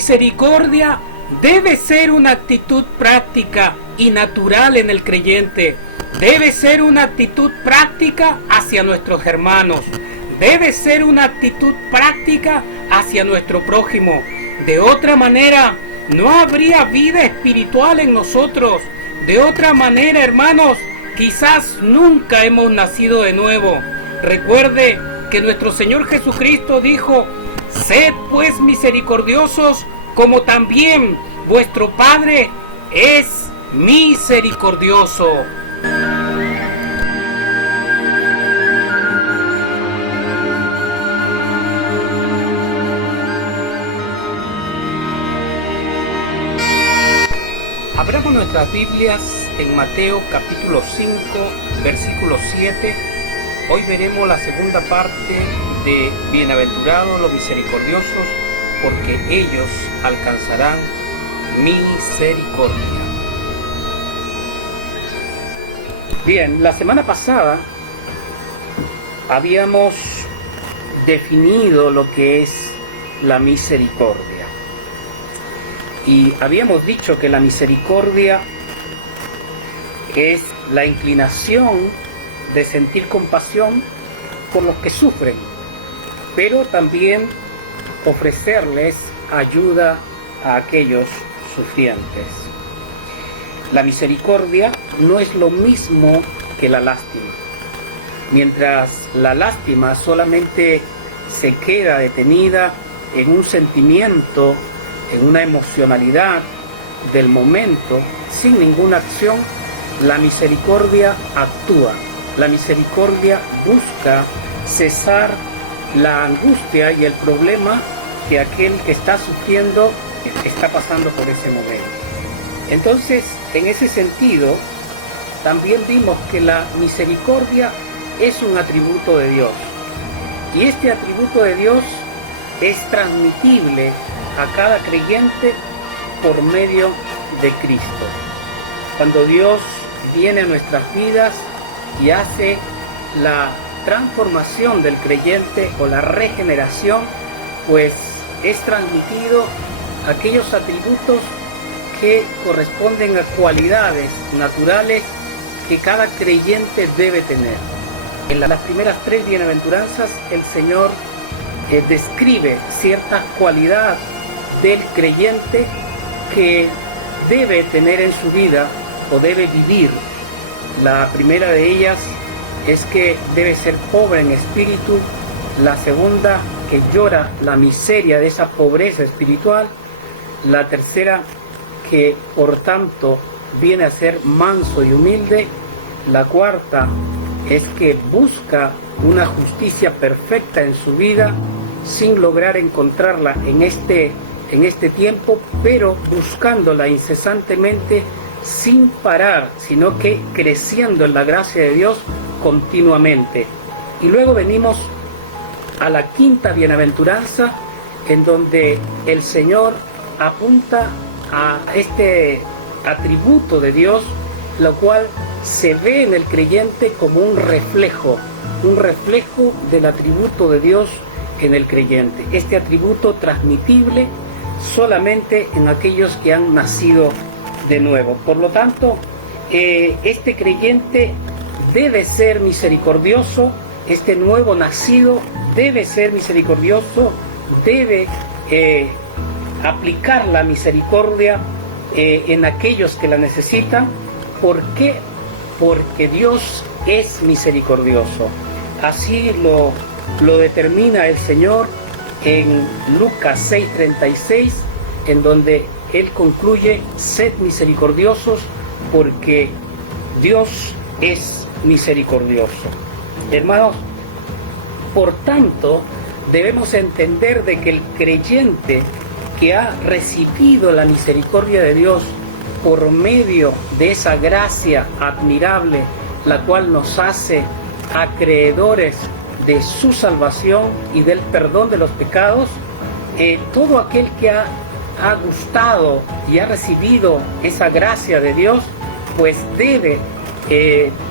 misericordia debe ser una actitud práctica y natural en el creyente. Debe ser una actitud práctica hacia nuestros hermanos. Debe ser una actitud práctica hacia nuestro prójimo. De otra manera, no habría vida espiritual en nosotros. De otra manera, hermanos, quizás nunca hemos nacido de nuevo. Recuerde que nuestro Señor Jesucristo dijo: sed pues misericordiosos, como también vuestro Padre es misericordioso. Abramos nuestras Biblias en Mateo capítulo 5, versículo 7. Hoy veremos la segunda parte de Bienaventurados los misericordiosos, porque ellos alcanzarán misericordia. Bien, la semana pasada habíamos definido lo que es la misericordia. Y habíamos dicho que la misericordia es la inclinación de sentir compasión por los que sufren, pero también ofrecerles ayuda a aquellos sufrientes. La misericordia no es lo mismo que la lástima. Mientras la lástima solamente se queda detenida en un sentimiento, en una emocionalidad del momento, sin ninguna acción, la misericordia actúa. La misericordia busca cesar la angustia y el problema que aquel que está sufriendo está pasando por ese momento. Entonces, en ese sentido, también vimos que la misericordia es un atributo de Dios. Y este atributo de Dios es transmitible a cada creyente por medio de Cristo. Cuando Dios viene a nuestras vidas y hace la transformación del creyente o la regeneración, pues es transmitido aquellos atributos que corresponden a cualidades naturales que cada creyente debe tener. En las primeras 3 bienaventuranzas el Señor describe ciertas cualidades del creyente que debe tener en su vida o debe vivir. La primera de ellas es que debe ser pobre en espíritu. La segunda, que llora la miseria de esa pobreza espiritual. La tercera, que por tanto viene a ser manso y humilde. La cuarta es que busca una justicia perfecta en su vida sin lograr encontrarla en este tiempo, pero buscándola incesantemente sin parar, sino que creciendo en la gracia de Dios continuamente. Y luego venimos a la quinta bienaventuranza, en donde el Señor apunta a este atributo de Dios, lo cual se ve en el creyente como un reflejo del atributo de Dios en el creyente. Este atributo transmitible solamente en aquellos que han nacido de nuevo. Por lo tanto, este creyente debe ser misericordioso, este nuevo nacido debe ser misericordioso, debe aplicar la misericordia en aquellos que la necesitan. ¿Por qué? Porque Dios es misericordioso. Así lo determina el Señor en Lucas 6:36, en donde Él concluye: sed misericordiosos porque Dios es misericordioso. Hermanos, por tanto, debemos entender de que el creyente que ha recibido la misericordia de Dios por medio de esa gracia admirable, la cual nos hace acreedores de su salvación y del perdón de los pecados, todo aquel que ha gustado y ha recibido esa gracia de Dios, pues debe,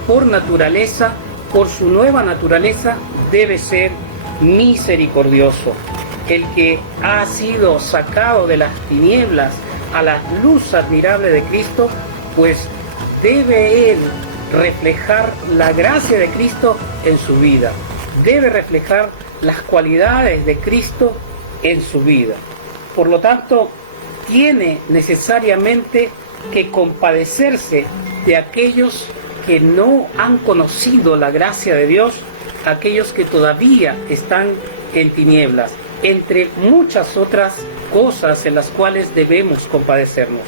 por naturaleza, por su nueva naturaleza, debe ser misericordioso. el que ha sido sacado de las tinieblas a la luz admirable de Cristo, pues debe él reflejar la gracia de Cristo en su vida, debe reflejar las cualidades de Cristo en su vida. Por lo tanto, tiene necesariamente que compadecerse de aquellos que no han conocido la gracia de Dios, aquellos que todavía están en tinieblas, entre muchas otras cosas en las cuales debemos compadecernos.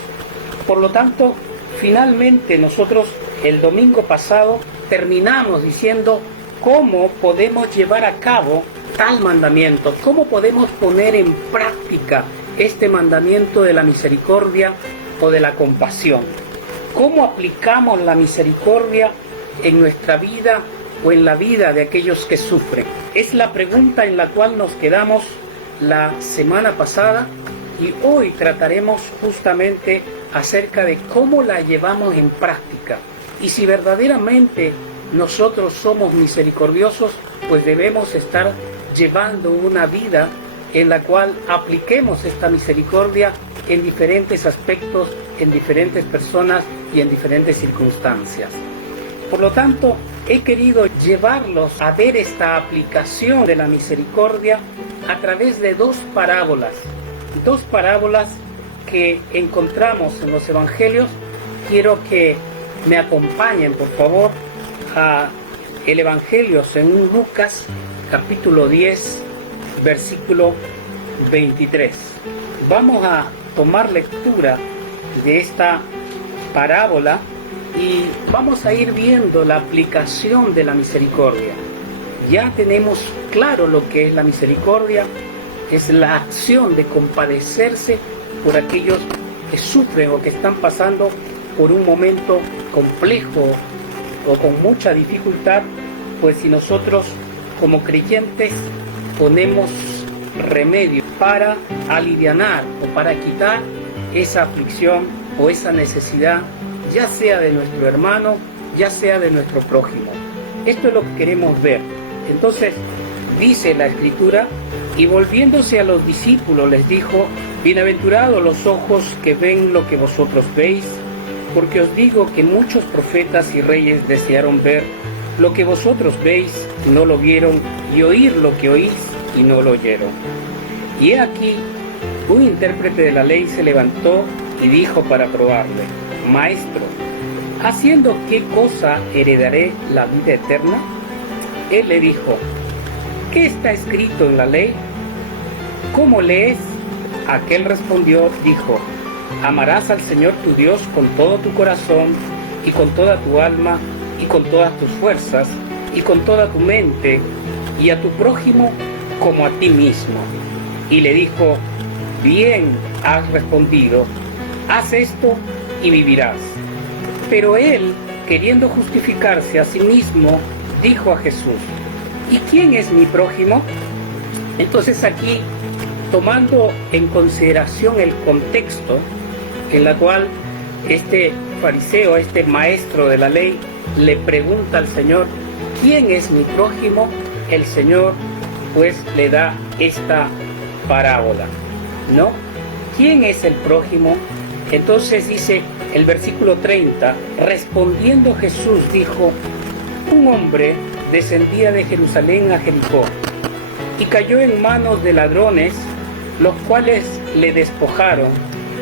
Por lo tanto, finalmente nosotros el domingo pasado terminamos diciendo cómo podemos llevar a cabo tal mandamiento, cómo podemos poner en práctica este mandamiento de la misericordia o de la compasión. ¿Cómo aplicamos la misericordia en nuestra vida o en la vida de aquellos que sufren? Es la pregunta en la cual nos quedamos la semana pasada y hoy trataremos justamente acerca de cómo la llevamos en práctica. Y si verdaderamente nosotros somos misericordiosos, pues debemos estar llevando una vida en la cual apliquemos esta misericordia en diferentes aspectos, en diferentes personas y en diferentes circunstancias. Por lo tanto, he querido llevarlos a ver esta aplicación de la misericordia a través de dos parábolas que encontramos en los evangelios. Quiero que me acompañen, por favor, a el evangelio según Lucas, capítulo 10, versículo 23. Vamos a tomar lectura de esta parábola y vamos a ir viendo la aplicación de la misericordia. Ya tenemos claro lo que es la misericordia, es la acción de compadecerse por aquellos que sufren o que están pasando por un momento complejo o con mucha dificultad, pues si nosotros como creyentes ponemos remedio para alivianar o para quitar esa aflicción o esa necesidad, ya sea de nuestro hermano, ya sea de nuestro prójimo. Esto es lo que queremos ver. Entonces, dice la Escritura, y volviéndose a los discípulos les dijo: bienaventurados los ojos que ven lo que vosotros veis, porque os digo que muchos profetas y reyes desearon ver lo que vosotros veis y no lo vieron, y oír lo que oís y no lo oyeron. Y he aquí, un intérprete de la ley se levantó y dijo para probarle: Maestro, ¿haciendo qué cosa heredaré la vida eterna? Él le dijo: ¿qué está escrito en la ley? ¿Cómo lees? Aquel respondió, dijo: amarás al Señor tu Dios con todo tu corazón y con toda tu alma y con todas tus fuerzas y con toda tu mente, y a tu prójimo como a ti mismo. Y le dijo: bien has respondido, haz esto y vivirás. Pero él, queriendo justificarse a sí mismo, dijo a Jesús: ¿y quién es mi prójimo? Entonces aquí, tomando en consideración el contexto en la cual este fariseo, este maestro de la ley, le pregunta al Señor: ¿quién es mi prójimo? El Señor pues le da esta parábola, ¿no? ¿Quién es el prójimo? Entonces dice el versículo 30, respondiendo Jesús dijo: un hombre descendía de Jerusalén a Jericó y cayó en manos de ladrones, los cuales le despojaron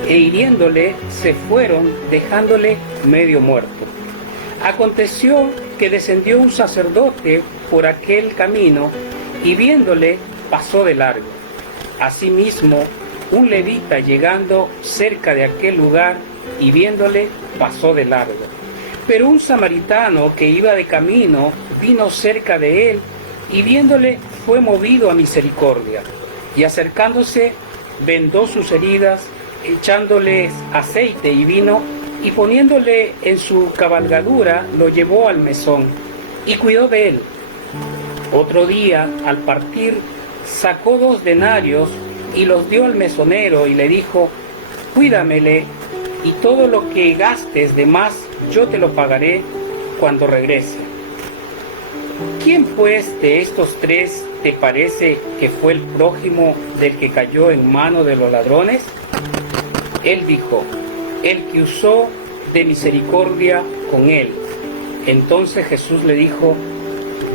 e hiriéndole se fueron, dejándole medio muerto. Aconteció que descendió un sacerdote por aquel camino y viéndole pasó de largo. Asimismo, un levita llegando cerca de aquel lugar y viéndole pasó de largo. Pero un samaritano que iba de camino vino cerca de él y viéndole fue movido a misericordia, y acercándose vendó sus heridas, echándoles aceite y vino, y poniéndole en su cabalgadura lo llevó al mesón y cuidó de él. Otro día, al partir, sacó 2 denarios y los dio al mesonero y le dijo: cuídamele, y todo lo que gastes de más yo te lo pagaré cuando regrese. ¿Quién pues de estos 3 te parece que fue el prójimo del que cayó en manos de los ladrones? Él dijo, el que usó de misericordia con él. Entonces Jesús le dijo,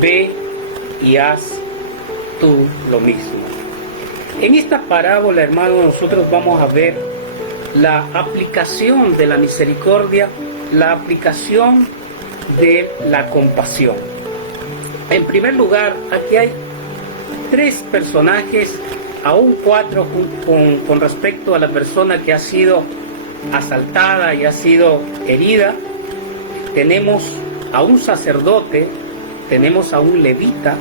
ve y haz tú lo mismo. En esta parábola, hermanos, nosotros vamos a ver la aplicación de la misericordia, la aplicación de la compasión. En primer lugar, aquí hay tres personajes, aún cuatro con respecto a la persona que ha sido asaltada y ha sido herida. Tenemos a un sacerdote, tenemos a un levita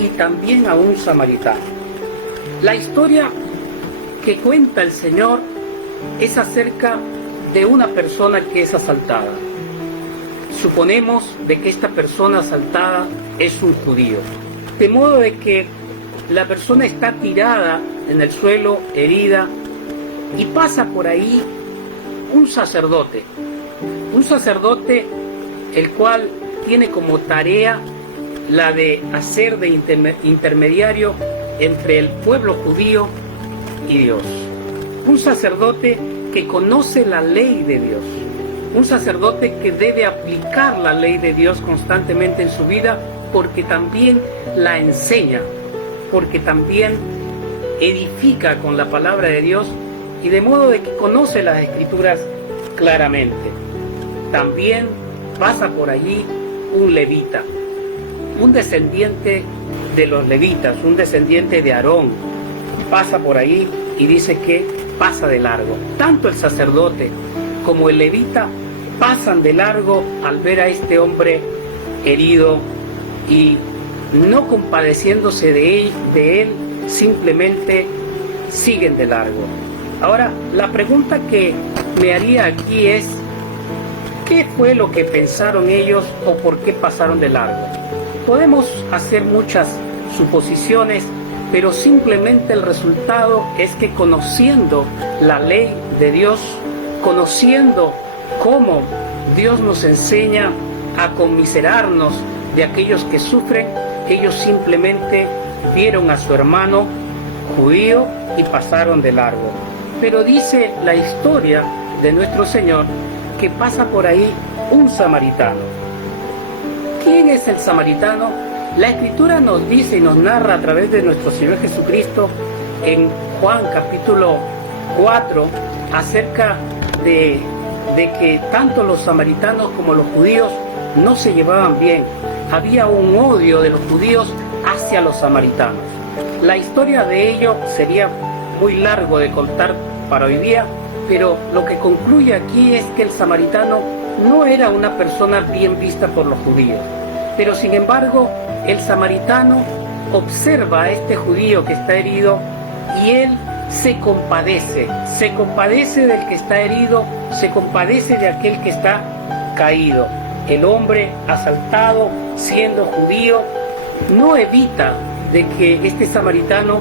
y también a un samaritano. La historia que cuenta el Señor es acerca de una persona que es asaltada. Suponemos de que esta persona asaltada es un judío, de modo de que la persona está tirada en el suelo, herida, y pasa por ahí un sacerdote el cual tiene como tarea la de hacer de intermediario entre el pueblo judío y Dios. Un sacerdote que conoce la ley de Dios, un sacerdote que debe aplicar la ley de Dios constantemente en su vida, porque también la enseña, porque también edifica con la palabra de Dios, y de modo de que conoce las Escrituras claramente. También pasa por allí un levita, un descendiente de los levitas, un descendiente de Aarón. Pasa por ahí y dice que pasa de largo. Tanto el sacerdote como el levita pasan de largo al ver a este hombre herido y no compadeciéndose de él, simplemente siguen de largo. Ahora, la pregunta que me haría aquí es, ¿qué fue lo que pensaron ellos o por qué pasaron de largo? Podemos hacer muchas suposiciones, pero simplemente el resultado es que, conociendo la ley de Dios, conociendo cómo Dios nos enseña a conmiserarnos de aquellos que sufren, ellos simplemente vieron a su hermano judío y pasaron de largo. Pero dice la historia de nuestro Señor que pasa por ahí un samaritano. ¿Quién es el samaritano? La Escritura nos dice y nos narra a través de nuestro Señor Jesucristo en Juan capítulo 4 acerca de que tanto los samaritanos como los judíos no se llevaban bien. Había un odio de los judíos hacia los samaritanos. La historia de ello sería muy largo de contar para hoy día, pero lo que concluye aquí es que el samaritano no era una persona bien vista por los judíos. Pero sin embargo, el samaritano observa a este judío que está herido y él se compadece del que está herido, se compadece de aquel que está caído. El hombre asaltado, siendo judío, no evita de que este samaritano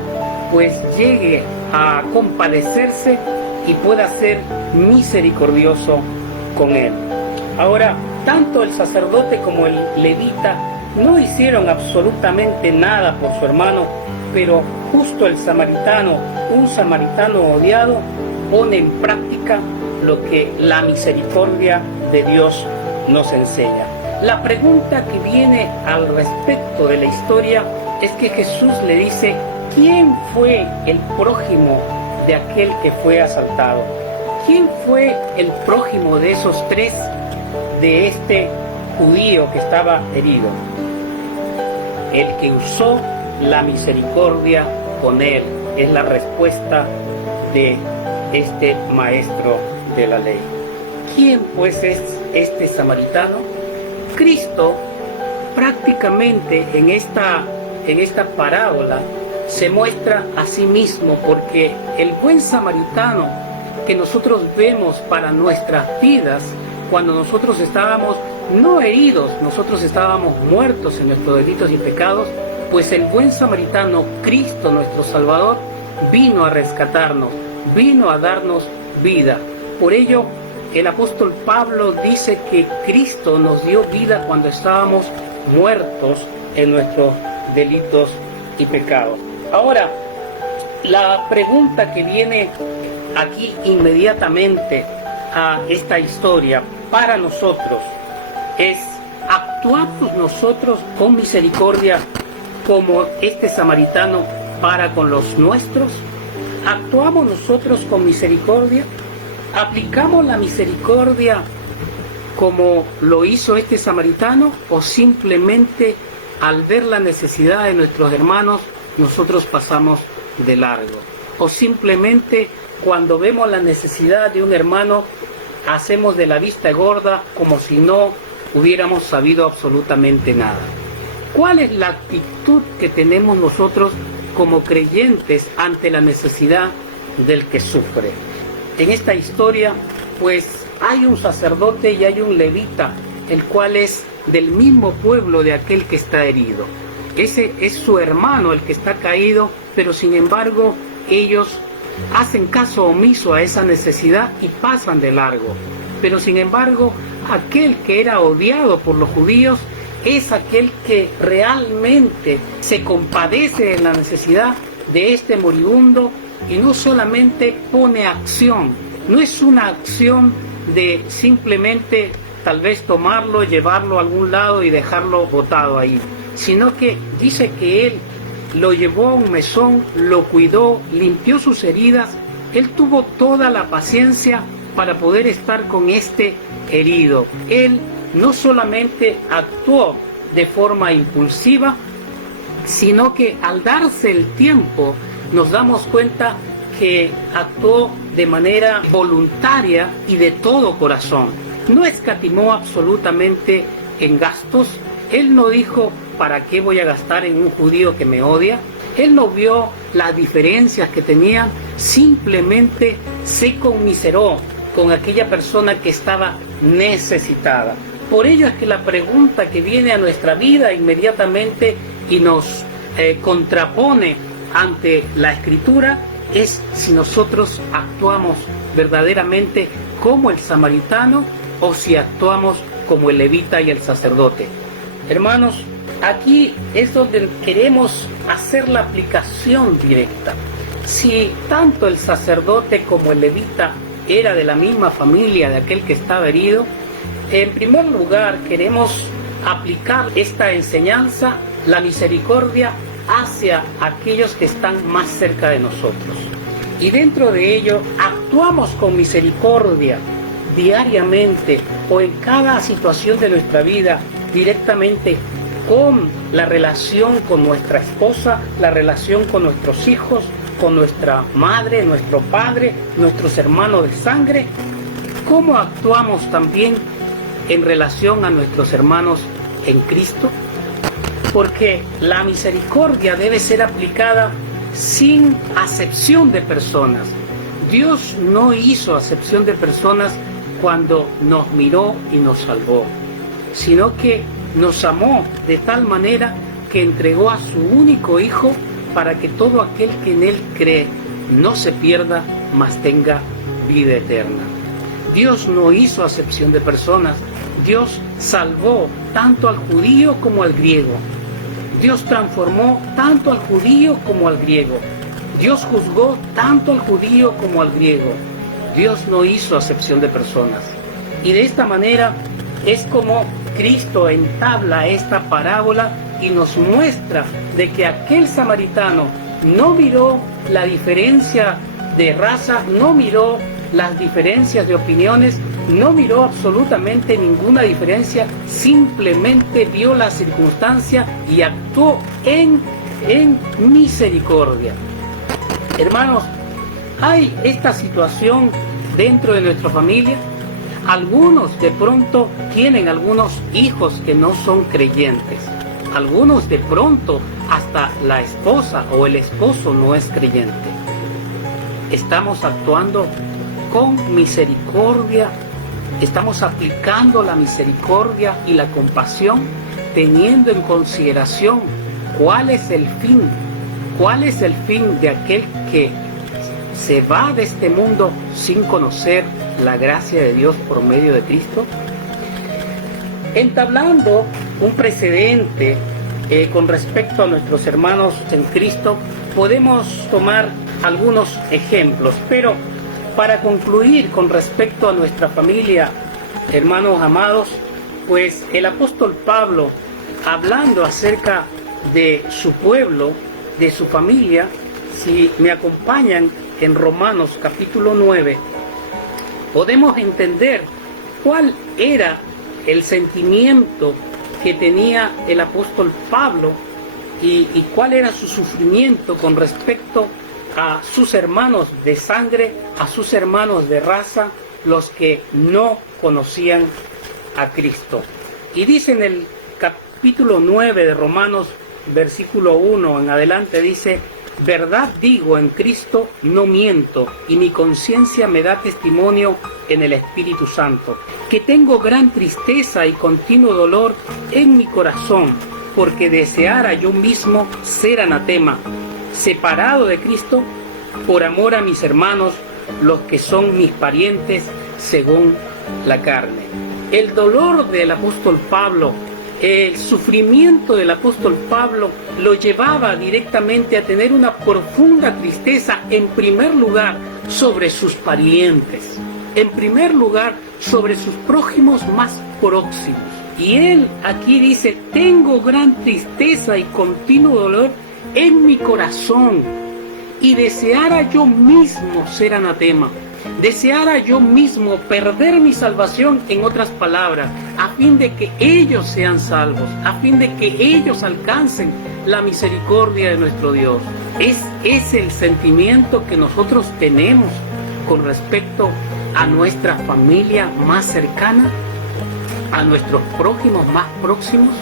pues llegue a compadecerse y pueda ser misericordioso con él. Ahora, tanto el sacerdote como el levita no hicieron absolutamente nada por su hermano, pero justo el samaritano, un samaritano odiado, pone en práctica lo que la misericordia de Dios nos enseña. La pregunta que viene al respecto de la historia es que Jesús le dice, ¿quién fue el prójimo de aquel que fue asaltado? ¿Quién fue el prójimo de esos tres, de este judío que estaba herido? El que usó la misericordia con él, es la respuesta de este maestro de la ley. ¿Quién pues es este samaritano? Cristo prácticamente en esta parábola se muestra a sí mismo, porque el buen samaritano que nosotros vemos para nuestras vidas, cuando nosotros estábamos no heridos, nosotros estábamos muertos en nuestros delitos y pecados, pues el buen samaritano, Cristo nuestro Salvador, vino a rescatarnos, vino a darnos vida. Por ello, el apóstol Pablo dice que Cristo nos dio vida cuando estábamos muertos en nuestros delitos y pecado. Ahora, la pregunta que viene aquí inmediatamente a esta historia para nosotros es: ¿actuamos nosotros con misericordia como este samaritano para con los nuestros? ¿Actuamos nosotros con misericordia? ¿Aplicamos la misericordia como lo hizo este samaritano, o simplemente al ver la necesidad de nuestros hermanos nosotros pasamos de largo? ¿O simplemente cuando vemos la necesidad de un hermano hacemos de la vista gorda como si no hubiéramos sabido absolutamente nada? ¿Cuál es la actitud que tenemos nosotros como creyentes ante la necesidad del que sufre? En esta historia, pues, hay un sacerdote y hay un levita, el cual es del mismo pueblo de aquel que está herido. Ese es su hermano el que está caído, pero sin embargo ellos hacen caso omiso a esa necesidad y pasan de largo. Pero sin embargo, aquel que era odiado por los judíos es aquel que realmente se compadece de la necesidad de este moribundo y no solamente pone acción. No es una acción de simplemente tal vez tomarlo, llevarlo a algún lado y dejarlo botado ahí, sino que dice que él lo llevó a un mesón, lo cuidó, limpió sus heridas. Él tuvo toda la paciencia para poder estar con este herido. Él no solamente actuó de forma impulsiva, sino que al darse el tiempo nos damos cuenta que actuó de manera voluntaria y de todo corazón. No escatimó absolutamente en gastos. Él no dijo: ¿para qué voy a gastar en un judío que me odia? Él no vio las diferencias que tenían, simplemente se conmiseró con aquella persona que estaba necesitada. Por ello es que la pregunta que viene a nuestra vida inmediatamente y nos contrapone ante la Escritura es si nosotros actuamos verdaderamente como el samaritano o si actuamos como el levita y el sacerdote. Hermanos, aquí es donde queremos hacer la aplicación directa. Si tanto el sacerdote como el levita era de la misma familia de aquel que estaba herido, en primer lugar queremos aplicar esta enseñanza, la misericordia, hacia aquellos que están más cerca de nosotros. Y dentro de ello, actuamos con misericordia diariamente o en cada situación de nuestra vida, directamente con la relación con nuestra esposa, la relación con nuestros hijos, con nuestra madre, nuestro padre, nuestros hermanos de sangre. ¿Cómo actuamos también en relación a nuestros hermanos en Cristo? Porque la misericordia debe ser aplicada sin acepción de personas. Dios no hizo acepción de personas cuando nos miró y nos salvó, sino que nos amó de tal manera que entregó a su único Hijo para que todo aquel que en Él cree no se pierda, mas tenga vida eterna. Dios no hizo acepción de personas. Dios salvó tanto al judío como al griego. Dios transformó tanto al judío como al griego. Dios juzgó tanto al judío como al griego. Dios no hizo acepción de personas. Y de esta manera es como Cristo entabla esta parábola y nos muestra de que aquel samaritano no miró la diferencia de raza, no miró las diferencias de opiniones, no miró absolutamente ninguna diferencia, simplemente vio la circunstancia y actuó en misericordia. Hermanos, hay esta situación dentro de nuestra familia. Algunos de pronto tienen algunos hijos que no son creyentes. Algunos de pronto hasta la esposa o el esposo no es creyente. Estamos actuando con misericordia, estamos aplicando la misericordia y la compasión, teniendo en consideración cuál es el fin de aquel que se va de este mundo sin conocer la gracia de Dios por medio de Cristo. Entablando un precedente con respecto a nuestros hermanos en Cristo, podemos tomar algunos ejemplos, pero para concluir con respecto a nuestra familia, hermanos amados, pues el apóstol Pablo, hablando acerca de su pueblo, de su familia, si me acompañan en Romanos capítulo 9, podemos entender cuál era el sentimiento que tenía el apóstol Pablo y cuál era su sufrimiento con respecto a sus hermanos de sangre, a sus hermanos de raza, los que no conocían a Cristo. Y dice en el capítulo 9 de Romanos, versículo 1 en adelante, dice: verdad digo en Cristo, no miento, y mi conciencia me da testimonio en el Espíritu Santo, que tengo gran tristeza y continuo dolor en mi corazón, porque deseara yo mismo ser anatema, separado de Cristo, por amor a mis hermanos, los que son mis parientes según la carne. El dolor del apóstol Pablo, el sufrimiento del apóstol Pablo lo llevaba directamente a tener una profunda tristeza, en primer lugar, sobre sus parientes, en primer lugar, sobre sus prójimos más próximos. Y él aquí dice: tengo gran tristeza y continuo dolor en mi corazón, y deseara yo mismo ser anatema, deseara yo mismo perder mi salvación, en otras palabras, a fin de que ellos sean salvos, a fin de que ellos alcancen la misericordia de nuestro Dios. Es el sentimiento que nosotros tenemos con respecto a nuestra familia más cercana, a nuestros prójimos más próximos,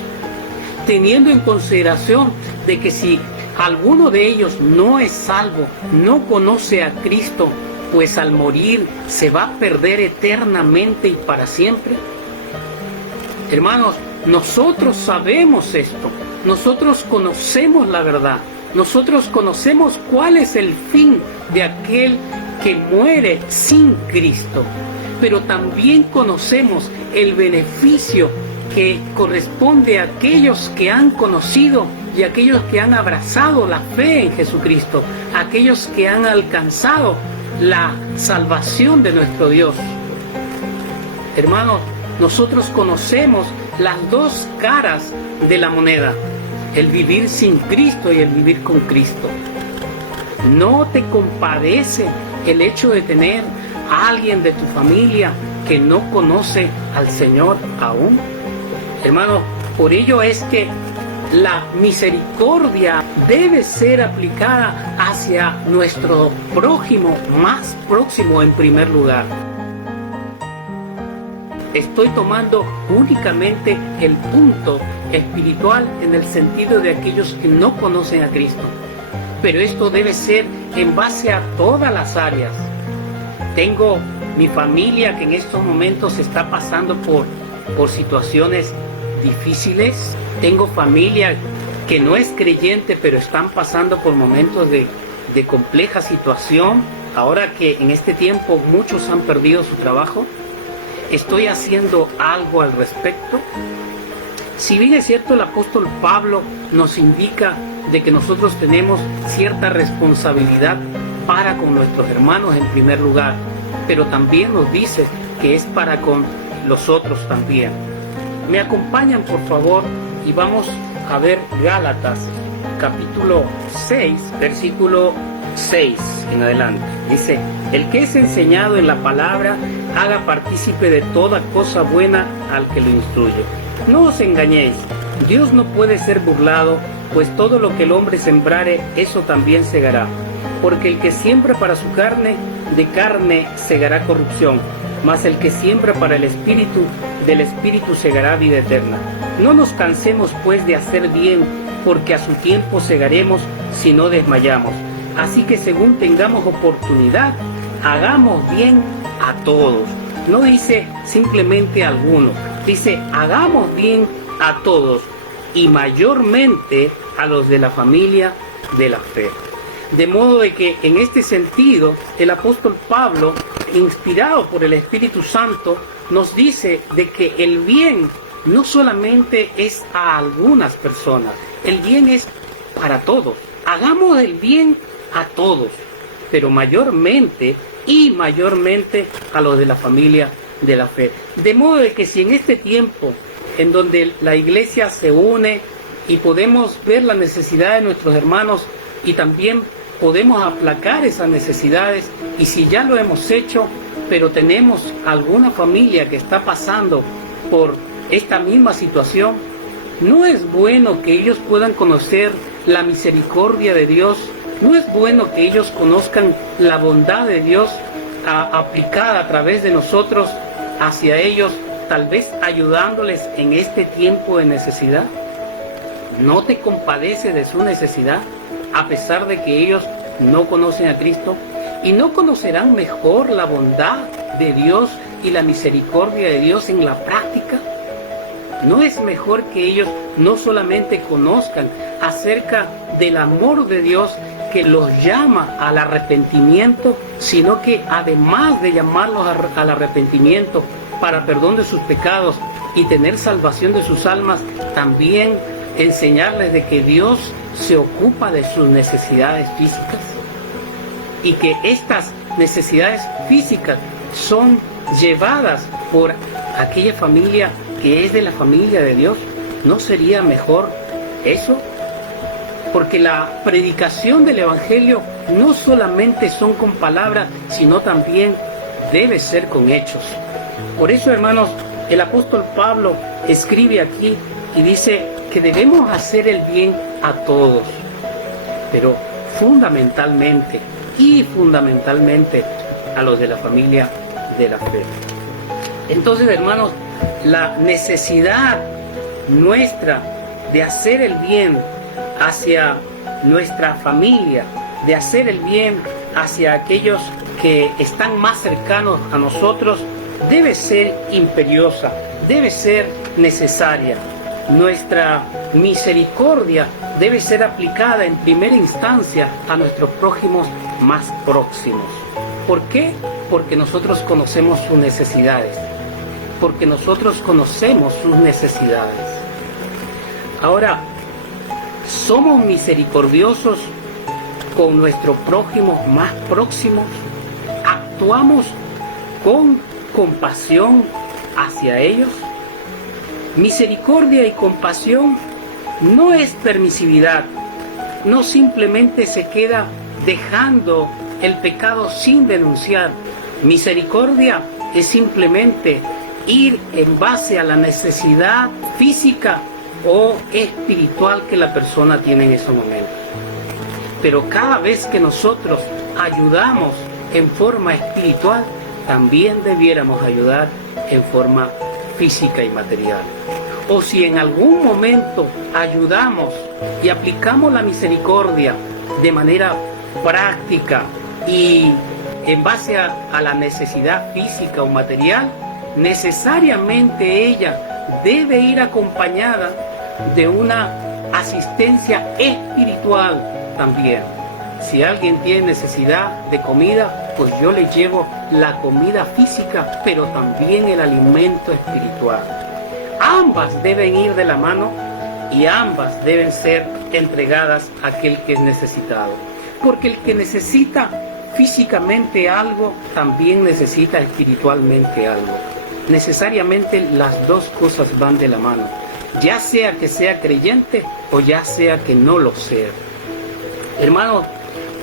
teniendo en consideración de que si alguno de ellos no es salvo, no conoce a Cristo, pues al morir se va a perder eternamente y para siempre. Hermanos, nosotros sabemos esto, nosotros conocemos la verdad, nosotros conocemos cuál es el fin de aquel que muere sin Cristo, pero también conocemos el beneficio que corresponde a aquellos que han conocido y a aquellos que han abrazado la fe en Jesucristo, a aquellos que han alcanzado la salvación de nuestro Dios. Hermanos, nosotros conocemos las dos caras de la moneda, el vivir sin Cristo y el vivir con Cristo. ¿No te compadece el hecho de tener a alguien de tu familia que no conoce al Señor aún? Hermanos, por ello es que la misericordia debe ser aplicada hacia nuestro prójimo más próximo en primer lugar. Estoy tomando únicamente el punto espiritual en el sentido de aquellos que no conocen a Cristo. Pero esto debe ser en base a todas las áreas. Tengo mi familia que en estos momentos está pasando por situaciones difíciles. Tengo familia que no es creyente, pero están pasando por momentos de compleja situación. Ahora que en este tiempo muchos han perdido su trabajo, ¿estoy haciendo algo al respecto? Si bien es cierto, el apóstol Pablo nos indica de que nosotros tenemos cierta responsabilidad para con nuestros hermanos en primer lugar, pero también nos dice que es para con los otros también. Me acompañan, por favor, y vamos a ver Gálatas, capítulo 6, versículo 6 en adelante. Dice: el que es enseñado en la palabra, haga partícipe de toda cosa buena al que lo instruye. No os engañéis, Dios no puede ser burlado, pues todo lo que el hombre sembrare, eso también segará. Porque el que siembra para su carne, de carne segará corrupción, mas el que siembra para el Espíritu, del Espíritu segará vida eterna. No nos cansemos pues de hacer bien, porque a su tiempo segaremos si no desmayamos. Así que según tengamos oportunidad, hagamos bien a todos. No dice simplemente a algunos, dice hagamos bien a todos, y mayormente a los de la familia de la fe. De modo de que en este sentido el apóstol Pablo, inspirado por el Espíritu Santo, nos dice de que el bien no solamente es a algunas personas, el bien es para todos. Hagamos el bien a todos, pero mayormente a los de la familia de la fe. De modo de que si en este tiempo en donde la iglesia se une y podemos ver la necesidad de nuestros hermanos y también podemos aplacar esas necesidades, y si ya lo hemos hecho, pero tenemos alguna familia que está pasando por esta misma situación, ¿no es bueno que ellos puedan conocer la misericordia de Dios? ¿No es bueno que ellos conozcan la bondad de Dios aplicada a través de nosotros hacia ellos, tal vez ayudándoles en este tiempo de necesidad? ¿No te compadeces de su necesidad a pesar de que ellos no conocen a Cristo? ¿Y no conocerán mejor la bondad de Dios y la misericordia de Dios en la práctica? ¿No es mejor que ellos no solamente conozcan acerca del amor de Dios que los llama al arrepentimiento, sino que además de llamarlos al arrepentimiento para perdón de sus pecados y tener salvación de sus almas, también enseñarles de que Dios se ocupa de sus necesidades físicas y que estas necesidades físicas son llevadas por aquella familia que es de la familia de Dios? ¿No sería mejor eso? Porque la predicación del Evangelio no solamente son con palabras, sino también debe ser con hechos. Por eso, hermanos, el apóstol Pablo escribe aquí y dice que debemos hacer el bien a todos, pero fundamentalmente a los de la familia de la fe. Entonces, hermanos, la necesidad nuestra de hacer el bien hacia nuestra familia, de hacer el bien hacia aquellos que están más cercanos a nosotros, debe ser imperiosa, debe ser necesaria. Nuestra misericordia debe ser aplicada en primera instancia a nuestros prójimos más próximos. ¿Por qué? Porque nosotros conocemos sus necesidades. Porque nosotros conocemos sus necesidades. Ahora, ¿somos misericordiosos con nuestros prójimos más próximos? ¿Actuamos con compasión hacia ellos? Misericordia y compasión no es permisividad, no simplemente se queda dejando el pecado sin denunciar. Misericordia es simplemente ir en base a la necesidad física o espiritual que la persona tiene en ese momento. Pero cada vez que nosotros ayudamos en forma espiritual, también debiéramos ayudar en forma física y material. O si en algún momento ayudamos y aplicamos la misericordia de manera práctica y en base a la necesidad física o material, necesariamente ella debe ir acompañada de una asistencia espiritual también. Si alguien tiene necesidad de comida, pues yo le llevo la comida física, pero también el alimento espiritual. Ambas deben ir de la mano y ambas deben ser entregadas a aquel que es necesitado. Porque el que necesita físicamente algo, también necesita espiritualmente algo. Necesariamente las dos cosas van de la mano, ya sea que sea creyente o ya sea que no lo sea. Hermanos,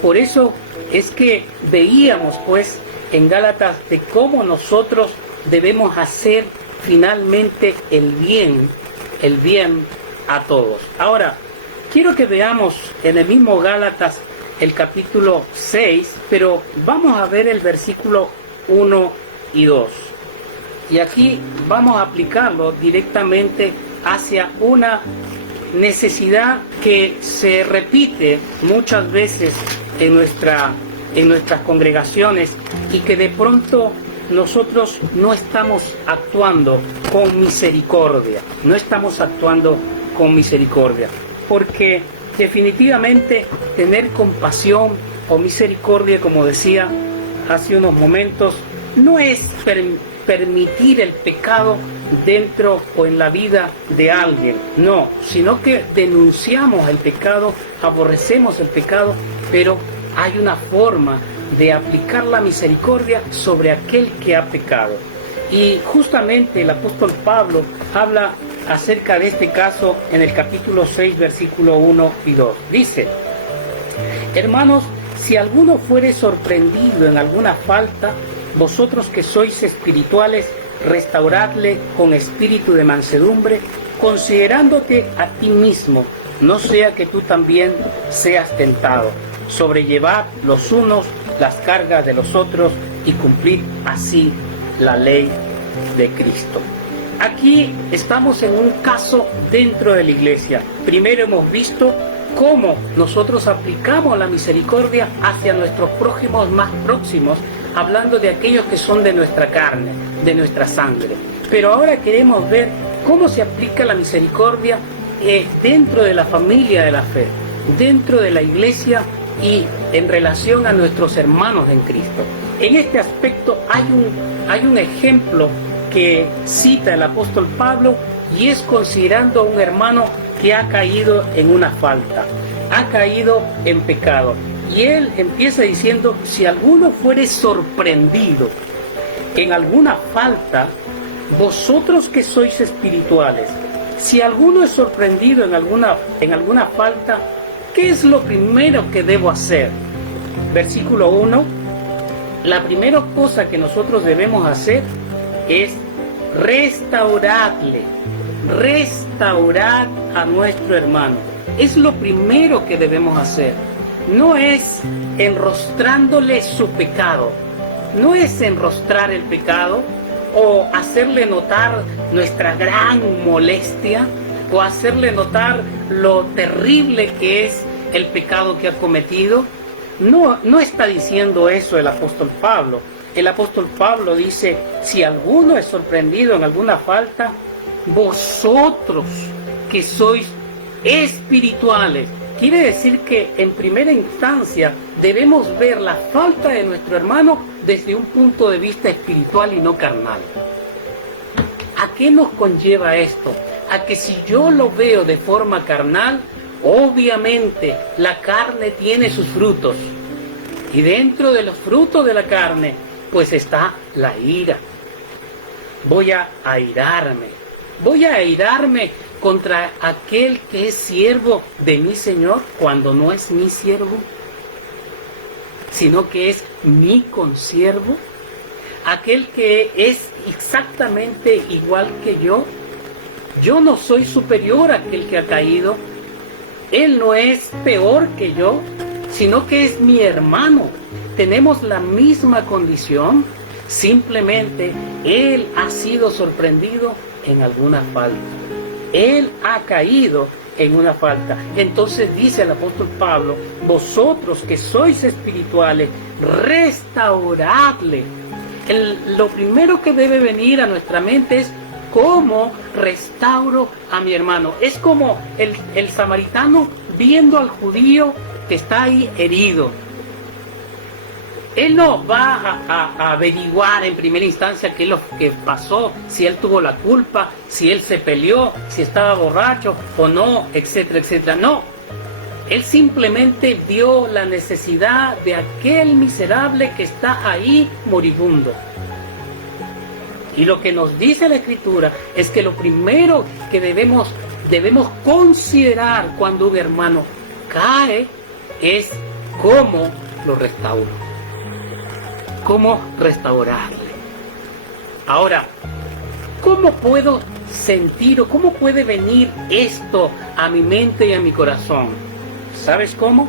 por eso es que veíamos pues en Gálatas de cómo nosotros debemos hacer finalmente el bien a todos. Ahora, quiero que veamos en el mismo Gálatas el capítulo 6, pero vamos a ver el versículo 1 y 2. Y aquí vamos a aplicarlo directamente hacia una necesidad que se repite muchas veces en nuestras congregaciones y que de pronto nosotros no estamos actuando con misericordia. No estamos actuando con misericordia. Porque definitivamente tener compasión o misericordia, como decía hace unos momentos, no es permitir el pecado dentro o en la vida de alguien, no, sino que denunciamos el pecado, aborrecemos el pecado, pero hay una forma de aplicar la misericordia sobre aquel que ha pecado. Y justamente el apóstol Pablo habla acerca de este caso en el capítulo 6, versículo 1 y 2. Dice: hermanos, si alguno fuere sorprendido en alguna falta, vosotros que sois espirituales, restauradle con espíritu de mansedumbre, considerándote a ti mismo, no sea que tú también seas tentado. Sobrellevad los unos las cargas de los otros y cumplid así la ley de Cristo. Aquí estamos en un caso dentro de la iglesia. Primero hemos visto cómo nosotros aplicamos la misericordia hacia nuestros prójimos más próximos, hablando de aquellos que son de nuestra carne, de nuestra sangre. Pero ahora queremos ver cómo se aplica la misericordia dentro de la familia de la fe, dentro de la iglesia y en relación a nuestros hermanos en Cristo. En este aspecto hay un ejemplo que cita el apóstol Pablo, y es considerando a un hermano que ha caído en una falta, ha caído en pecado. Y él empieza diciendo: si alguno fuere sorprendido en alguna falta, vosotros que sois espirituales, si alguno es sorprendido en alguna falta, ¿qué es lo primero que debo hacer? Versículo 1, la primera cosa que nosotros debemos hacer es restaurarle, restaurar a nuestro hermano. Es lo primero que debemos hacer. No es enrostrándole su pecado, no es enrostrar el pecado o hacerle notar nuestra gran molestia o hacerle notar lo terrible que es el pecado que ha cometido. No está diciendo eso el apóstol Pablo. El apóstol Pablo dice: si alguno es sorprendido en alguna falta, vosotros que sois espirituales. Quiere decir que en primera instancia debemos ver la falta de nuestro hermano desde un punto de vista espiritual y no carnal. ¿A qué nos conlleva esto? A que si yo lo veo de forma carnal, obviamente la carne tiene sus frutos. Y dentro de los frutos de la carne, pues está la ira. Voy a airarme contra aquel que es siervo de mi Señor cuando no es mi siervo, sino que es mi consiervo, aquel que es exactamente igual que yo. Yo no soy superior a aquel que ha caído, él no es peor que yo, sino que es mi hermano. Tenemos la misma condición, simplemente él ha sido sorprendido en alguna falta. Él ha caído en una falta. Entonces dice el apóstol Pablo: vosotros que sois espirituales, restauradle. Lo primero que debe venir a nuestra mente es: ¿cómo restauro a mi hermano? Es como el samaritano viendo al judío que está ahí herido. Él no va a averiguar en primera instancia qué es lo que pasó, si él tuvo la culpa, si él se peleó, si estaba borracho o no, etcétera, etcétera. No, él simplemente vio la necesidad de aquel miserable que está ahí moribundo. Y lo que nos dice la Escritura es que lo primero que debemos considerar cuando un hermano cae es cómo lo restauro. ¿Cómo restaurarle? Ahora, ¿cómo puedo sentir o cómo puede venir esto a mi mente y a mi corazón? ¿Sabes cómo?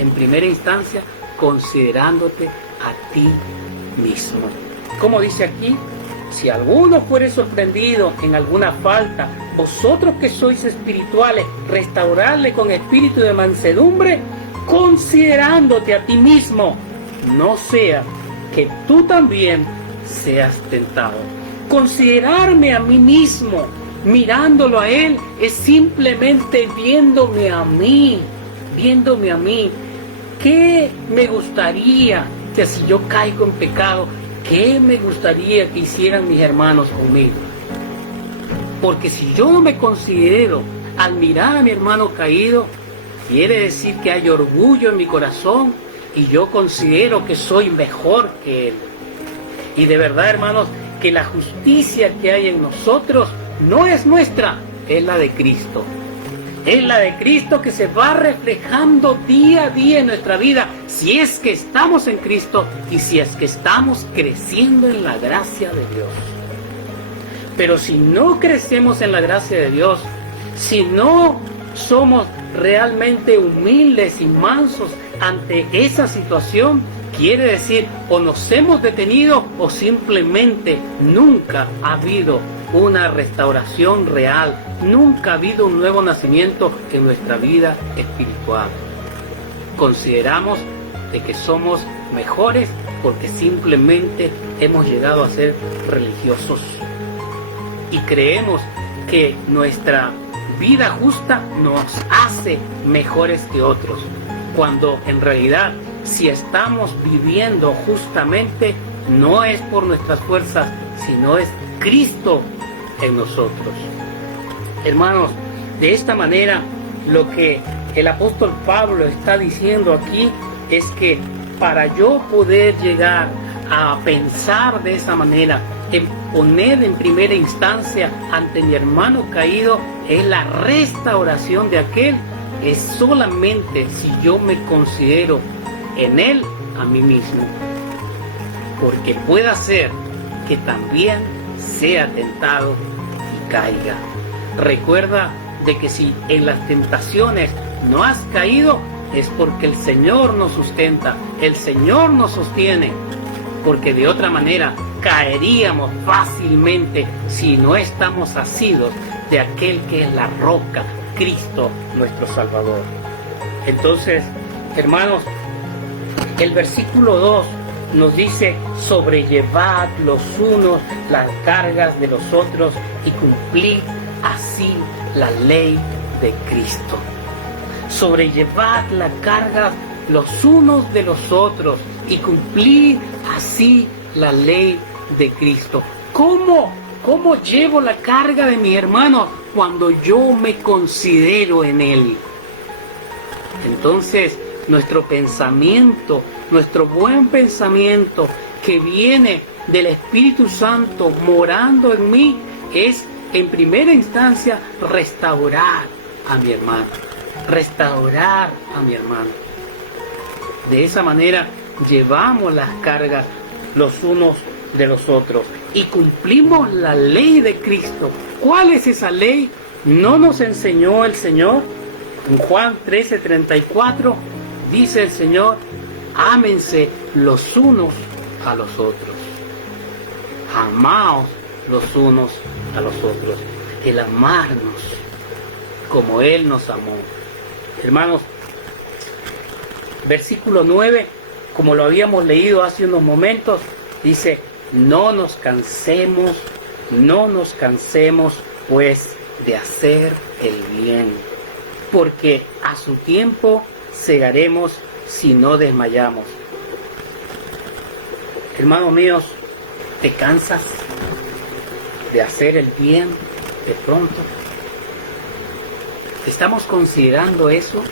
En primera instancia, considerándote a ti mismo. Como dice aquí: si alguno fuere sorprendido en alguna falta, vosotros que sois espirituales, restaurarle con espíritu de mansedumbre, considerándote a ti mismo, no sea que tú también seas tentado. Considerarme a mí mismo, mirándolo a él, es simplemente viéndome a mí. ¿Qué me gustaría que si yo caigo en pecado, ¿qué me gustaría que hicieran mis hermanos conmigo? Porque si yo no me considero al mirar a mi hermano caído, quiere decir que hay orgullo en mi corazón y yo considero que soy mejor que él. Y de verdad, hermanos, que la justicia que hay en nosotros no es nuestra, es la de Cristo. Es la de Cristo que se va reflejando día a día en nuestra vida, si es que estamos en Cristo y si es que estamos creciendo en la gracia de Dios. Pero si no crecemos en la gracia de Dios, si no somos realmente humildes y mansos ante esa situación, quiere decir, o nos hemos detenido o simplemente nunca ha habido una restauración real, nunca ha habido un nuevo nacimiento en nuestra vida espiritual. Consideramos de que somos mejores porque simplemente hemos llegado a ser religiosos y creemos que nuestra vida justa nos hace mejores que otros, cuando en realidad, si estamos viviendo justamente, no es por nuestras fuerzas, sino es Cristo en nosotros. Hermanos, de esta manera, lo que el apóstol Pablo está diciendo aquí es que para yo poder llegar a pensar de esa manera, en poner en primera instancia ante mi hermano caído, es la restauración de aquel, es solamente si yo me considero en él a mí mismo, porque pueda ser que también sea tentado y caiga. Recuerda de que si en las tentaciones no has caído, es porque el Señor nos sustenta, el Señor nos sostiene, porque de otra manera caeríamos fácilmente si no estamos asidos de aquel que es la roca, Cristo nuestro Salvador. Entonces, hermanos, el versículo 2 nos dice: sobrellevad los unos las cargas de los otros y cumplid así la ley de Cristo. Sobrellevad la carga los unos de los otros y cumplid así la ley de Cristo. ¿Cómo llevo la carga de mi hermano? Cuando yo me considero en él. Entonces, nuestro pensamiento, nuestro buen pensamiento que viene del Espíritu Santo morando en mí, es en primera instancia restaurar a mi hermano. Restaurar a mi hermano. De esa manera llevamos las cargas los unos de los otros y cumplimos la ley de Cristo. ¿Cuál es esa ley? ¿No nos enseñó el Señor? En Juan 13:34 dice el Señor: ámense los unos a los otros. Amaos los unos a los otros. El amarnos como Él nos amó. Hermanos, versículo 9, como lo habíamos leído hace unos momentos, dice: no nos cansemos pues de hacer el bien, porque a su tiempo segaremos si no desmayamos. Hermanos míos, ¿te cansas de hacer el bien de pronto? ¿Estamos considerando eso?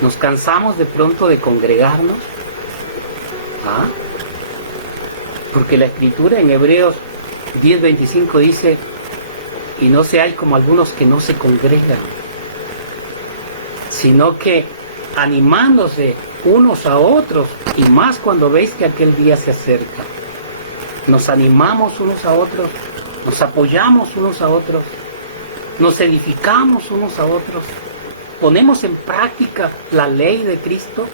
¿Nos cansamos de pronto de congregarnos? ¿Ah? Porque la Escritura en Hebreos 10:25 dice: y no seáis como algunos que no se congregan, sino que animándose unos a otros, y más cuando veis que aquel día se acerca. Nos animamos unos a otros, nos apoyamos unos a otros, nos edificamos unos a otros, ponemos en práctica la ley de Cristo.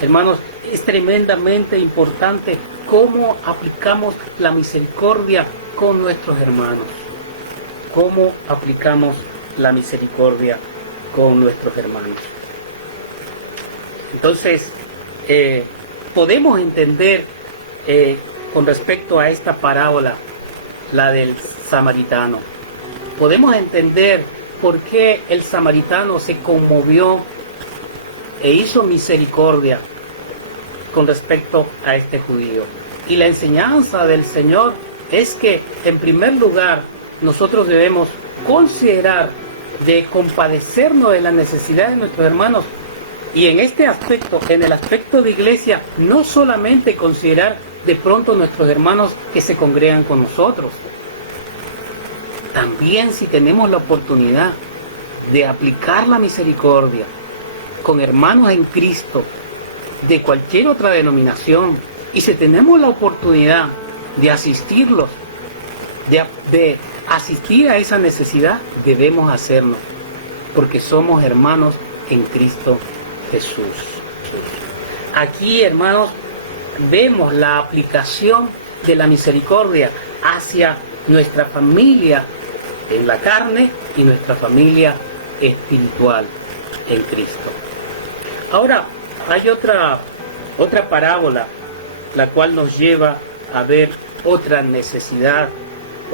Hermanos, es tremendamente importante cómo aplicamos la misericordia con nuestros hermanos. Cómo aplicamos la misericordia con nuestros hermanos. Entonces, podemos entender con respecto a esta parábola, la del samaritano, podemos entender por qué el samaritano se conmovió e hizo misericordia con respecto a este judío. Y la enseñanza del Señor es que, en primer lugar, nosotros debemos considerar de compadecernos de la necesidad de nuestros hermanos. Y en este aspecto, en el aspecto de iglesia, no solamente considerar de pronto nuestros hermanos que se congregan con nosotros. También, si tenemos la oportunidad de aplicar la misericordia con hermanos en Cristo de cualquier otra denominación, y si tenemos la oportunidad de asistirlos, de asistir a esa necesidad, debemos hacerlo, porque somos hermanos en Cristo Jesús. Aquí, hermanos, vemos la aplicación de la misericordia hacia nuestra familia en la carne y nuestra familia espiritual en Cristo. Ahora, hay otra parábola, la cual nos lleva a ver otra necesidad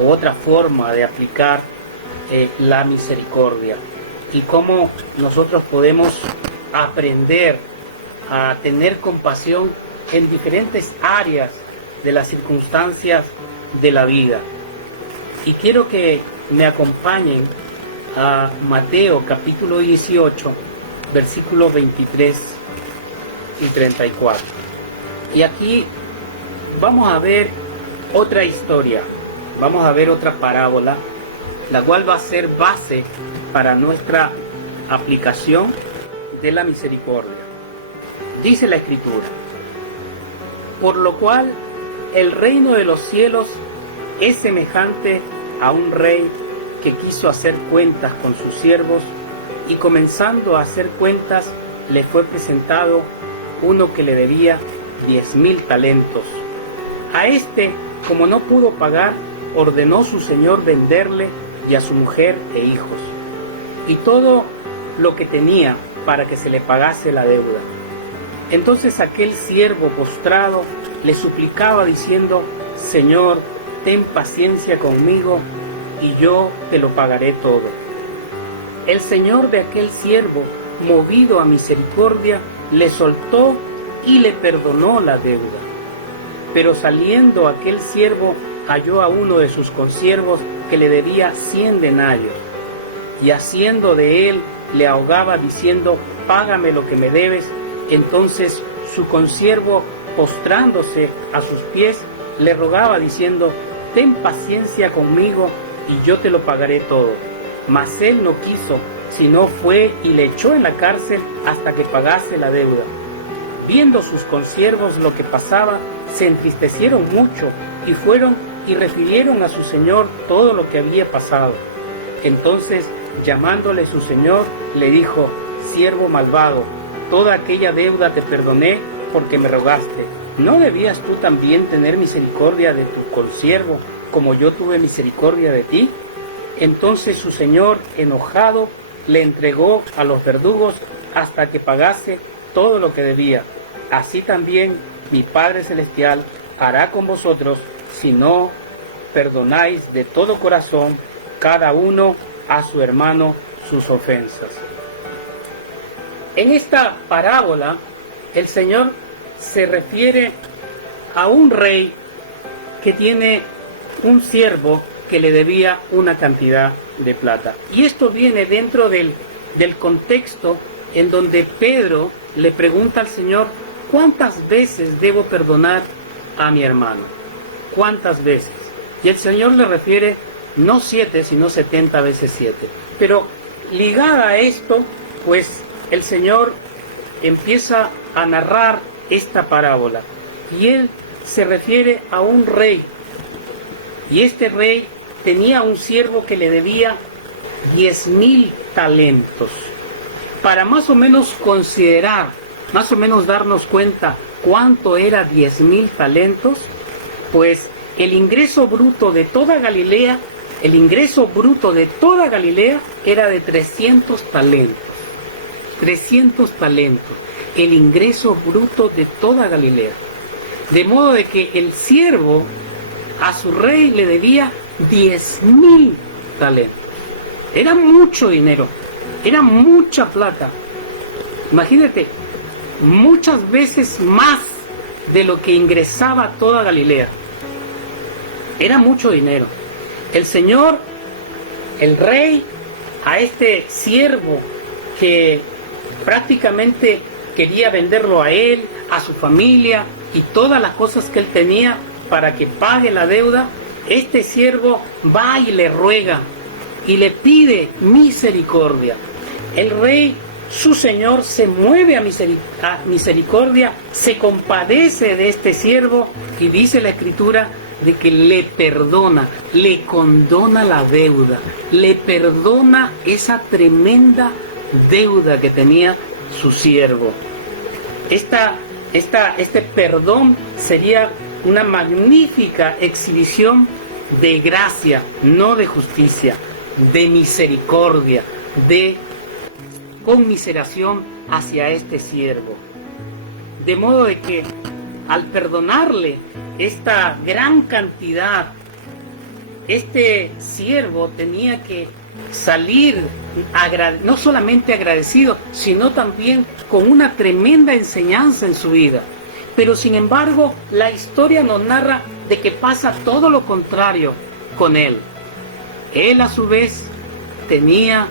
o otra forma de aplicar la misericordia y cómo nosotros podemos aprender a tener compasión en diferentes áreas de las circunstancias de la vida. Y quiero que me acompañen a Mateo capítulo 18, versículos 23 y 34. Y aquí vamos a ver otra historia, vamos a ver otra parábola, la cual va a ser base para nuestra aplicación de la misericordia. Dice la Escritura: por lo cual el reino de los cielos es semejante a un rey que quiso hacer cuentas con sus siervos, y comenzando a hacer cuentas le fue presentado uno que le debía 10,000 talentos. A este, como no pudo pagar, ordenó su señor venderle y a su mujer e hijos, y todo lo que tenía, para que se le pagase la deuda. Entonces aquel siervo postrado le suplicaba diciendo: Señor, ten paciencia conmigo y yo te lo pagaré todo. El señor de aquel siervo, movido a misericordia, le soltó y le perdonó la deuda. Pero saliendo aquel siervo, halló a uno de sus consiervos que le debía 100 denarios, y haciendo de él, le ahogaba diciendo: págame lo que me debes. Entonces su consiervo, postrándose a sus pies, le rogaba diciendo: ten paciencia conmigo y yo te lo pagaré todo. Mas él no quiso, sino fue y le echó en la cárcel hasta que pagase la deuda. Viendo sus consiervos lo que pasaba, se entristecieron mucho y fueron y refirieron a su señor todo lo que había pasado. Entonces, llamándole su señor, le dijo: siervo malvado, toda aquella deuda te perdoné porque me rogaste. ¿No debías tú también tener misericordia de tu consiervo, como yo tuve misericordia de ti? Entonces su señor, enojado, le entregó a los verdugos hasta que pagase todo lo que debía. Así también mi Padre Celestial hará con vosotros, si no perdonáis de todo corazón cada uno a su hermano sus ofensas. En esta parábola, el Señor se refiere a un rey que tiene un siervo que le debía una cantidad de plata. Y esto viene dentro del contexto en donde Pedro le pregunta al Señor: ¿cuántas veces debo perdonar a mi hermano? ¿Cuántas veces? Y el Señor le refiere no 7, sino 70 veces 7. Pero ligada a esto, pues el Señor empieza a narrar esta parábola. Y él se refiere a un rey. Y este rey tenía un siervo que le debía 10,000 talentos. Para más o menos considerar, más o menos darnos cuenta cuánto era 10,000 talentos, pues el ingreso bruto de toda Galilea, era de 300 talentos. 300 talentos, el ingreso bruto de toda Galilea. De modo de que el siervo a su rey le debía 10,000 talentos. Era mucho dinero, era mucha plata. Imagínate, muchas veces más de lo que ingresaba a toda Galilea. Era mucho dinero. El Señor, el rey, a este siervo que prácticamente quería venderlo a él, a su familia y todas las cosas que él tenía para que pague la deuda, este siervo va y le ruega y le pide misericordia. El rey, su señor, se mueve a misericordia, se compadece de este siervo y dice la Escritura de que le perdona, le condona la deuda, le perdona esa tremenda deuda que tenía su siervo. Este perdón sería una magnífica exhibición de gracia, no de justicia, de misericordia, de conmiseración hacia este siervo. De modo de que al perdonarle esta gran cantidad, este siervo tenía que salir no solamente agradecido, sino también con una tremenda enseñanza en su vida. Pero sin embargo, la historia nos narra de que pasa todo lo contrario con él. Él a su vez tenía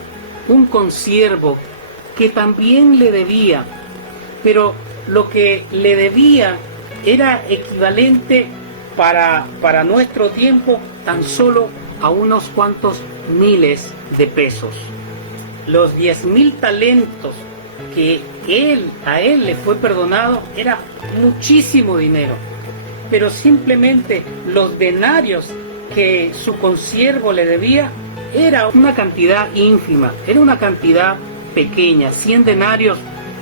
un consiervo que también le debía, pero lo que le debía era equivalente para nuestro tiempo tan solo a unos cuantos miles de pesos. Los 10,000 talentos que a él le fue perdonado era muchísimo dinero, pero simplemente los denarios que su consiervo le debía era una cantidad ínfima, era una cantidad pequeña. 100 denarios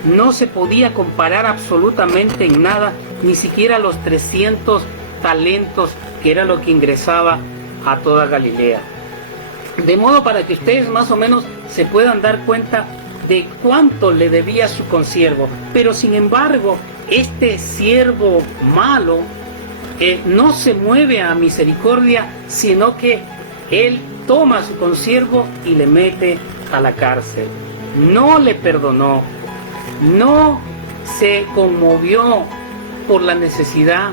no se podía comparar absolutamente en nada, ni siquiera los 300 talentos que era lo que ingresaba a toda Galilea. De modo para que ustedes más o menos se puedan dar cuenta de cuánto le debía su consiervo. Pero sin embargo, este siervo malo no se mueve a misericordia, sino que él toma a su consiervo y le mete a la cárcel. No le perdonó, no se conmovió por la necesidad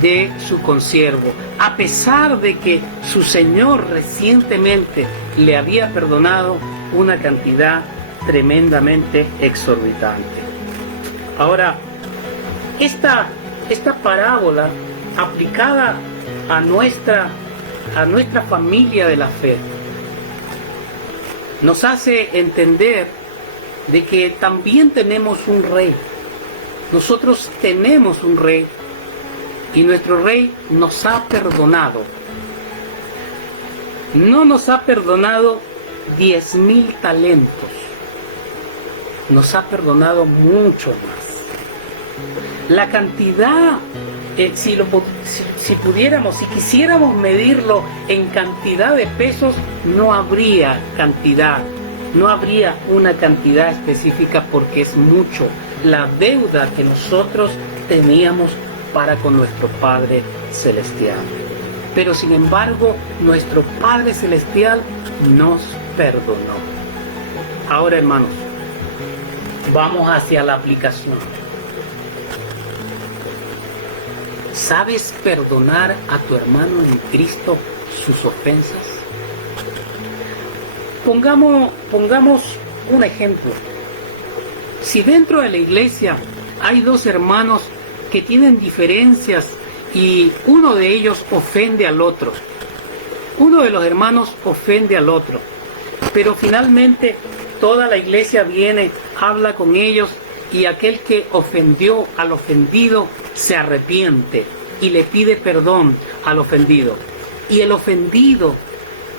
de su consiervo, a pesar de que su señor recientemente le había perdonado una cantidad tremendamente exorbitante. Ahora, esta parábola aplicada a nuestra familia de la fe nos hace entender de que también tenemos un rey. Nosotros tenemos un rey y nuestro rey nos ha perdonado. No nos ha perdonado 10,000 talentos, nos ha perdonado mucho más. La cantidad, si pudiéramos, si quisiéramos medirlo en cantidad de pesos, no habría cantidad, no habría una cantidad específica, porque es mucho la deuda que nosotros teníamos para con nuestro Padre Celestial. Pero sin embargo, nuestro Padre Celestial nos perdonó. Ahora, hermanos, vamos hacia la aplicación. ¿Sabes perdonar a tu hermano en Cristo sus ofensas? Pongamos un ejemplo. Si dentro de la iglesia hay dos hermanos que tienen diferencias y uno de ellos ofende al otro, uno de los hermanos ofende al otro, pero finalmente toda la iglesia viene, habla con ellos, y aquel que ofendió al ofendido se arrepiente y le pide perdón al ofendido, y el ofendido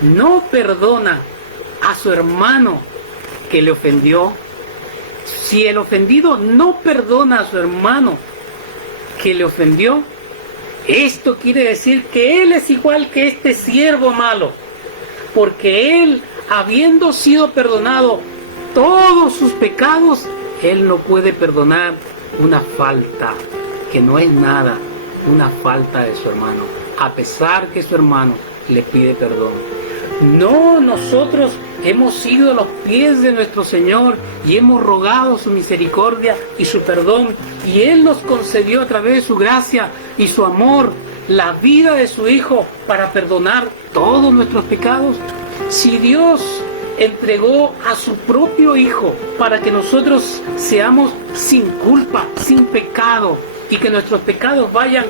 no perdona a su hermano que le ofendió. Si el ofendido no perdona a su hermano que le ofendió, esto quiere decir que él es igual que este siervo malo, porque él, habiendo sido perdonado todos sus pecados, él no puede perdonar una falta, que no es nada, una falta de su hermano, a pesar que su hermano le pide perdón. No, nosotros hemos ido a los pies de nuestro Señor y hemos rogado su misericordia y su perdón, y Él nos concedió a través de su gracia y su amor la vida de su Hijo para perdonar todos nuestros pecados. Si Dios entregó a su propio Hijo para que nosotros seamos sin culpa, sin pecado, y que nuestros pecados vayan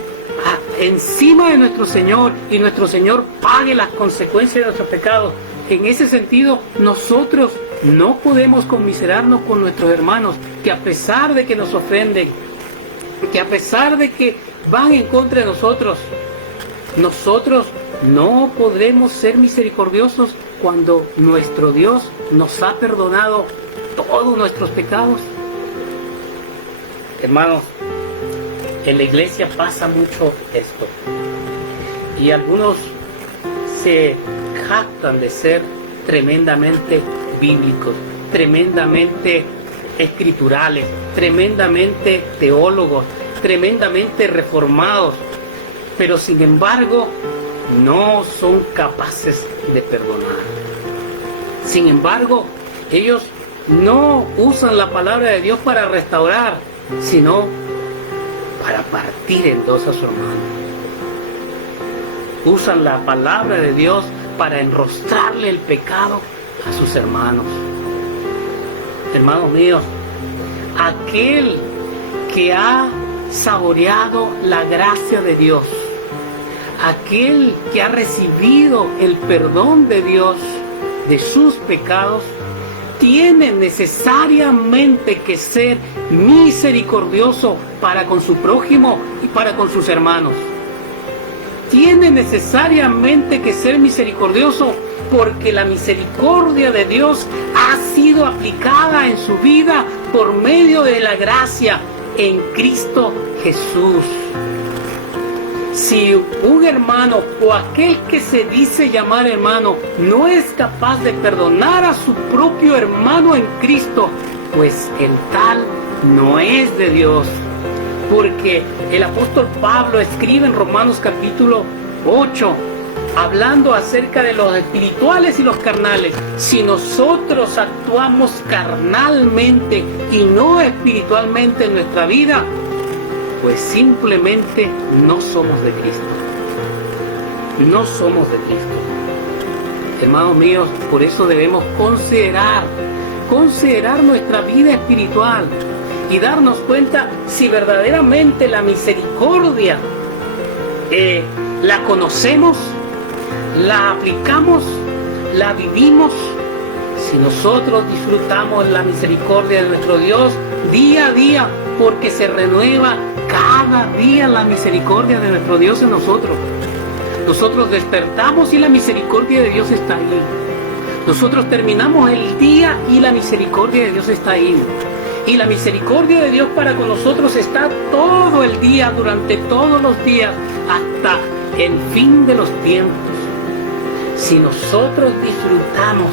encima de nuestro Señor y nuestro Señor pague las consecuencias de nuestros pecados, en ese sentido nosotros no podemos conmiserarnos con nuestros hermanos que, a pesar de que nos ofenden, que a pesar de que van en contra de nosotros no podremos ser misericordiosos cuando nuestro Dios nos ha perdonado todos nuestros pecados. Hermanos, en la iglesia pasa mucho esto, y algunos se jactan de ser tremendamente bíblicos, tremendamente escriturales, tremendamente teólogos, tremendamente reformados, pero sin embargo no son capaces de perdonar. Sin embargo, ellos no usan la palabra de Dios para restaurar, sino para partir en dos a su hermano. Usan la palabra de Dios para enrostrarle el pecado a sus hermanos. Hermanos míos, aquel que ha saboreado la gracia de Dios, aquel que ha recibido el perdón de Dios de sus pecados, tiene necesariamente que ser misericordioso para con su prójimo y para con sus hermanos. Tiene necesariamente que ser misericordioso porque la misericordia de Dios ha sido aplicada en su vida por medio de la gracia en Cristo Jesús. Si un hermano o aquel que se dice llamar hermano no es capaz de perdonar a su propio hermano en Cristo, pues el tal no es de Dios. Porque el apóstol Pablo escribe en Romanos capítulo 8, hablando acerca de los espirituales y los carnales: si nosotros actuamos carnalmente y no espiritualmente en nuestra vida, pues simplemente no somos de Cristo. No somos de Cristo. Hermanos míos, por eso debemos considerar nuestra vida espiritual y darnos cuenta si verdaderamente la misericordia la conocemos, la aplicamos, la vivimos. Si nosotros disfrutamos la misericordia de nuestro Dios día a día, porque se renueva cada día la misericordia de nuestro Dios en nosotros. Nosotros despertamos y la misericordia de Dios está ahí. Nosotros terminamos el día y la misericordia de Dios está ahí. Y la misericordia de Dios para con nosotros está todo el día, durante todos los días, hasta el fin de los tiempos. Si nosotros disfrutamos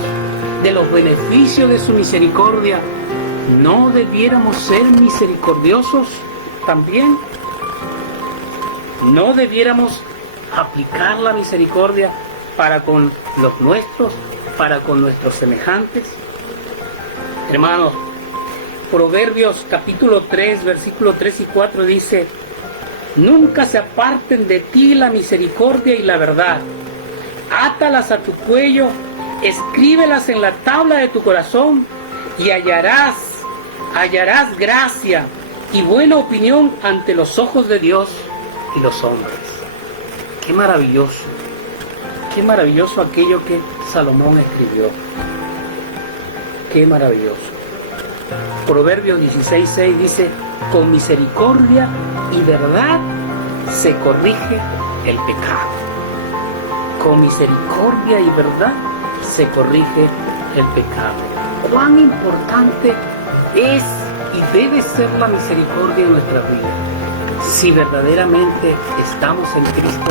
de los beneficios de su misericordia, ¿no debiéramos ser misericordiosos también? ¿No debiéramos aplicar la misericordia para con los nuestros, para con nuestros semejantes? Hermanos, Proverbios capítulo 3, versículos 3 y 4 dice: nunca se aparten de ti la misericordia y la verdad. Átalas a tu cuello, escríbelas en la tabla de tu corazón, y hallarás gracia y buena opinión ante los ojos de Dios y los hombres. Qué maravilloso aquello que Salomón escribió. Qué maravilloso. Proverbios 16:6 dice: con misericordia y verdad se corrige el pecado. Con misericordia y verdad se corrige el pecado. Cuán importante es y debe ser la misericordia en nuestra vida. Si verdaderamente estamos en Cristo,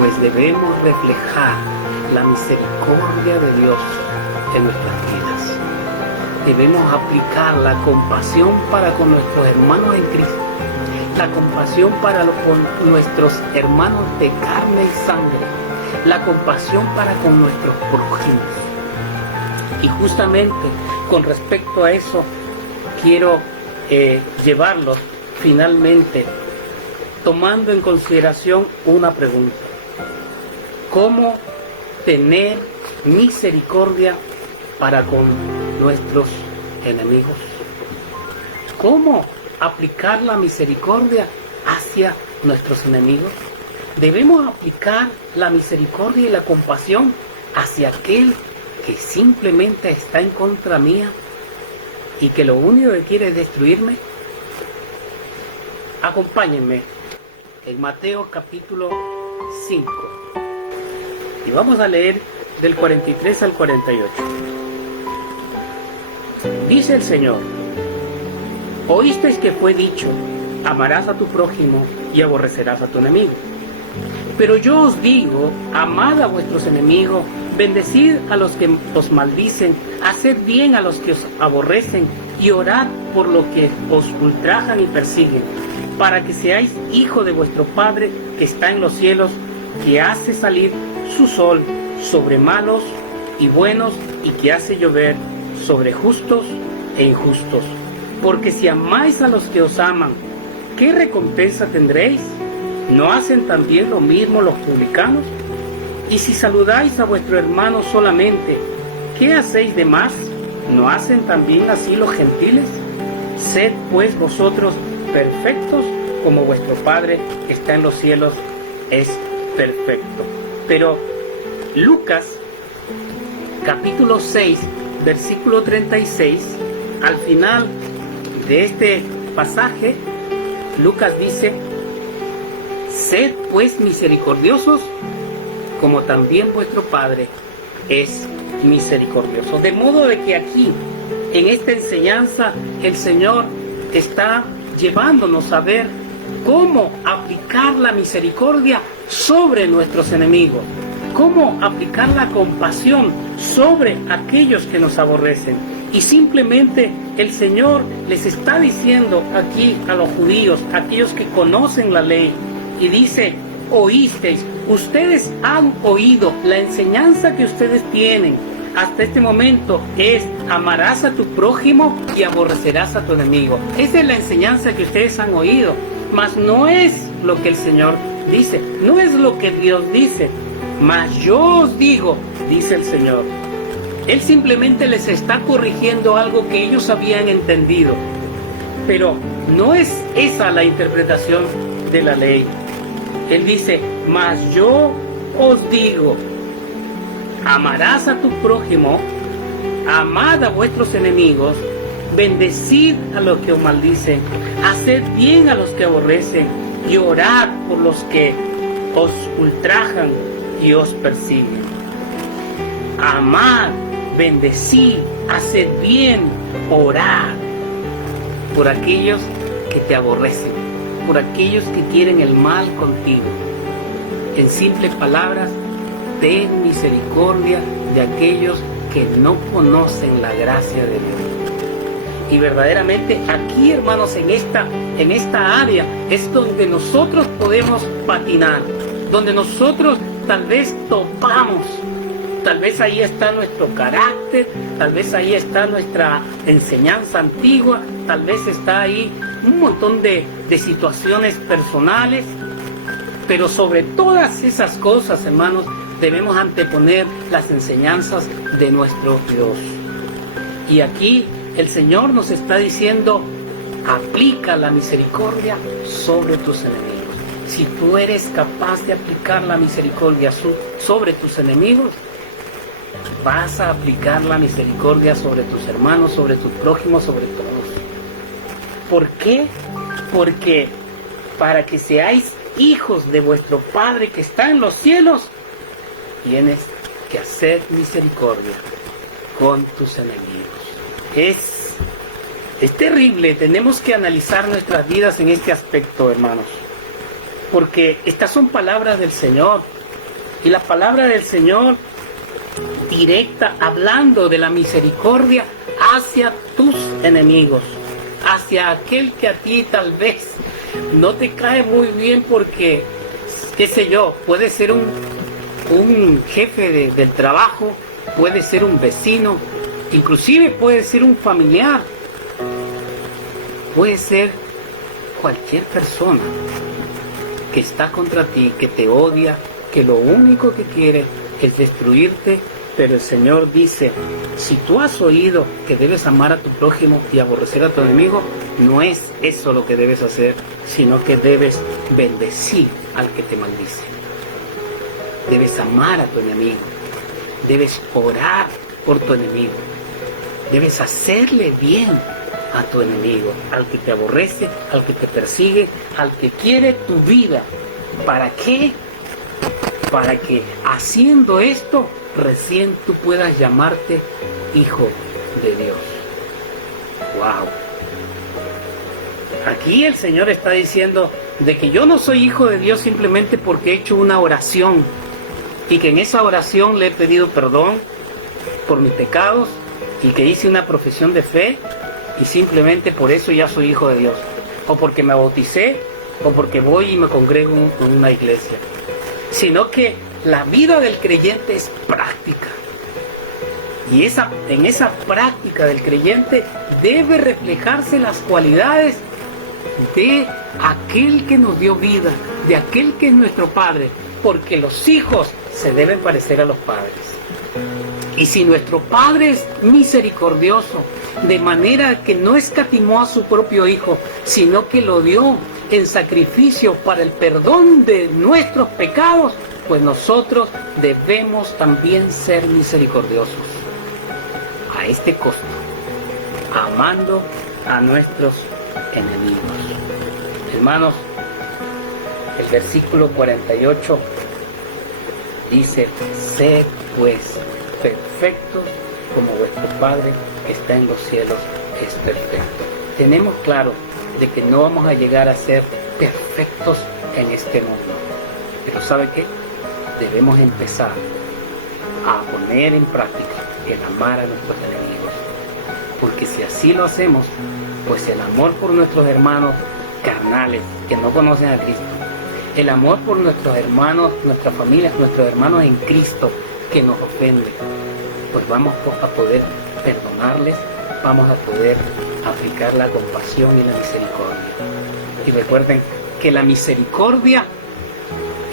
pues debemos reflejar la misericordia de Dios en nuestras vidas. Debemos aplicar la compasión para con nuestros hermanos en Cristo, la compasión para con nuestros hermanos de carne y sangre, la compasión para con nuestros prójimos. Y justamente con respecto a eso, quiero llevarlos finalmente, tomando en consideración una pregunta. ¿Cómo tener misericordia para con nuestros enemigos? ¿Cómo aplicar la misericordia hacia nuestros enemigos? Debemos aplicar la misericordia y la compasión hacia aquel que simplemente está en contra mía y que lo único que quiere es destruirme. Acompáñenme en Mateo capítulo 5 y vamos a leer del 43 al 48. Dice el Señor: oísteis que fue dicho, amarás a tu prójimo y aborrecerás a tu enemigo. Pero yo os digo, amad a vuestros enemigos, bendecid a los que os maldicen, haced bien a los que os aborrecen y orad por los que os ultrajan y persiguen, para que seáis hijos de vuestro Padre que está en los cielos, que hace salir su sol sobre malos y buenos y que hace llover sobre justos e injustos. Porque si amáis a los que os aman, ¿qué recompensa tendréis? ¿No hacen también lo mismo los publicanos? Y si saludáis a vuestro hermano solamente, ¿qué hacéis de más? ¿No hacen también así los gentiles? Sed pues vosotros perfectos, como vuestro Padre que está en los cielos es perfecto. Pero Lucas capítulo 6, versículo 36, al final de este pasaje, Lucas dice: sed pues misericordiosos, como también vuestro Padre es misericordioso. De modo de que aquí, en esta enseñanza, el Señor está llevándonos a ver cómo aplicar la misericordia sobre nuestros enemigos, cómo aplicar la compasión sobre aquellos que nos aborrecen. Y simplemente el Señor les está diciendo aquí a los judíos, aquellos que conocen la ley, y dice: oísteis, ustedes han oído, la enseñanza que ustedes tienen hasta este momento es: amarás a tu prójimo y aborrecerás a tu enemigo. Esa es la enseñanza que ustedes han oído, mas no es lo que el Señor dice, no es lo que Dios dice. Mas yo os digo, dice el Señor. Él simplemente les está corrigiendo algo que ellos habían entendido, pero no es esa la interpretación de la ley. Él dice: mas yo os digo, amarás a tu prójimo, amad a vuestros enemigos, bendecid a los que os maldicen, haced bien a los que aborrecen y orad por los que os ultrajan y os persiguen. Amad, bendecid, haced bien, orad por aquellos que te aborrecen, por aquellos que quieren el mal contigo. En simples palabras, ten misericordia de aquellos que no conocen la gracia de Dios. Y verdaderamente aquí, hermanos, en esta área es donde nosotros podemos patinar, donde nosotros tal vez topamos. Tal vez ahí está nuestro carácter, tal vez ahí está nuestra enseñanza antigua, tal vez está ahí un montón de situaciones personales, pero sobre todas esas cosas, hermanos, debemos anteponer las enseñanzas de nuestro Dios. Y aquí el Señor nos está diciendo: aplica la misericordia sobre tus enemigos. Si tú eres capaz de aplicar la misericordia sobre tus enemigos, vas a aplicar la misericordia sobre tus hermanos, sobre tus prójimos, sobre todos. ¿Por qué? Porque para que seáis hijos de vuestro Padre que está en los cielos, tienes que hacer misericordia con tus enemigos. Es terrible, tenemos que analizar nuestras vidas en este aspecto, hermanos, porque estas son palabras del Señor, y la palabra del Señor directa, hablando de la misericordia hacia tus enemigos, hacia aquel que a ti tal vez no te cae muy bien porque, qué sé yo, puede ser un jefe del trabajo, puede ser un vecino, Inclusive puede ser un familiar, puede ser cualquier persona que está contra ti, que te odia, que lo único que quiere es destruirte. Pero el Señor dice, si tú has oído que debes amar a tu prójimo y aborrecer a tu enemigo, no es eso lo que debes hacer, sino que debes bendecir al que te maldice. Debes amar a tu enemigo, debes orar por tu enemigo, debes hacerle bien a tu enemigo, al que te aborrece, al que te persigue, al que quiere tu vida. ¿Para qué? Para que haciendo esto, recién tú puedas llamarte hijo de Dios. ¡Wow! Aquí el Señor está diciendo de que yo no soy hijo de Dios simplemente porque he hecho una oración y que en esa oración le he pedido perdón por mis pecados y que hice una profesión de fe y simplemente por eso ya soy hijo de Dios, o porque me bauticé, o porque voy y me congrego en una iglesia, sino que la vida del creyente es práctica. Y en esa práctica del creyente debe reflejarse las cualidades de aquel que nos dio vida, de aquel que es nuestro Padre, porque los hijos se deben parecer a los padres. Y si nuestro Padre es misericordioso, de manera que no escatimó a su propio Hijo, sino que lo dio en sacrificio para el perdón de nuestros pecados, pues nosotros debemos también ser misericordiosos a este costo, amando a nuestros enemigos. Hermanos, el versículo 48 dice, sed pues perfectos como vuestro Padre que está en los cielos es perfecto. Tenemos claro de que no vamos a llegar a ser perfectos en este mundo, pero ¿sabe qué? Debemos empezar a poner en práctica el amar a nuestros enemigos, porque si así lo hacemos, pues el amor por nuestros hermanos carnales que no conocen a Cristo, el amor por nuestros hermanos, nuestras familias, nuestros hermanos en Cristo que nos ofenden, pues vamos a poder perdonarles, vamos a poder aplicar la compasión y la misericordia. Y recuerden que la misericordia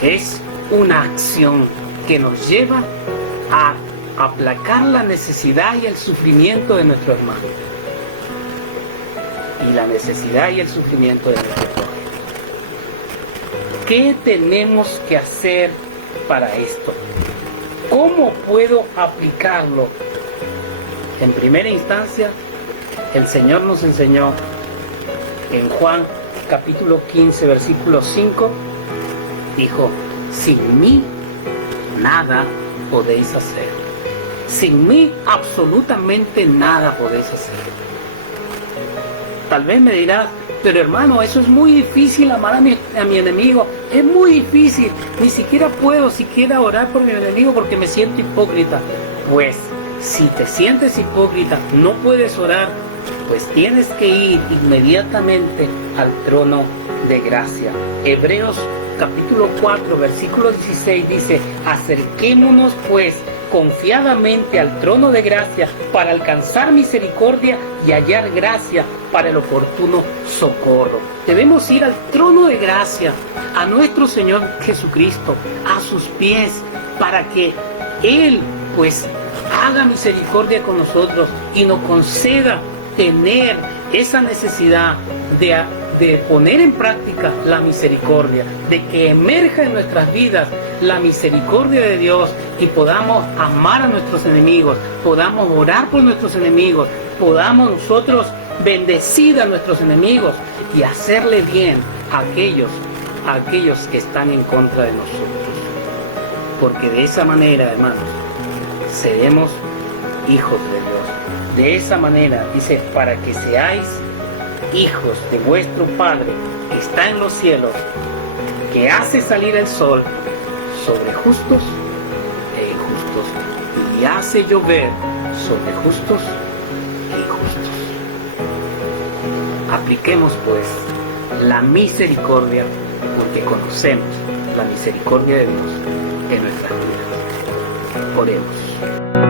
es una acción que nos lleva a aplacar la necesidad y el sufrimiento de nuestro hermano. Y la necesidad y el sufrimiento de nuestro prójimo. ¿Qué tenemos que hacer para esto? ¿Cómo puedo aplicarlo? En primera instancia, el Señor nos enseñó en Juan capítulo 15, versículo 5, dijo, sin mí nada podéis hacer. Sin mí absolutamente nada podéis hacer. Tal vez me dirás, pero hermano, eso es muy difícil, amar a mi enemigo. Es muy difícil. Ni siquiera puedo orar por mi enemigo porque me siento hipócrita. Pues, si te sientes hipócrita, no puedes orar, pues tienes que ir inmediatamente al trono de gracia. Hebreos capítulo 4, versículo 16 dice, acerquémonos pues confiadamente al trono de gracia para alcanzar misericordia y hallar gracia para el oportuno socorro. Debemos ir al trono de gracia, a nuestro Señor Jesucristo, a sus pies, para que Él pues haga misericordia con nosotros y nos conceda tener esa necesidad de poner en práctica la misericordia, de que emerja en nuestras vidas la misericordia de Dios y podamos amar a nuestros enemigos, podamos orar por nuestros enemigos, podamos nosotros bendecir a nuestros enemigos y hacerle bien a aquellos que están en contra de nosotros. Porque de esa manera, hermanos, seremos hijos de Dios. De esa manera, dice, para que seáis hijos de vuestro Padre que está en los cielos, que hace salir el sol sobre justos e injustos y hace llover sobre justos e injustos. Apliquemos pues la misericordia, porque conocemos la misericordia de Dios en nuestras vidas. Oremos.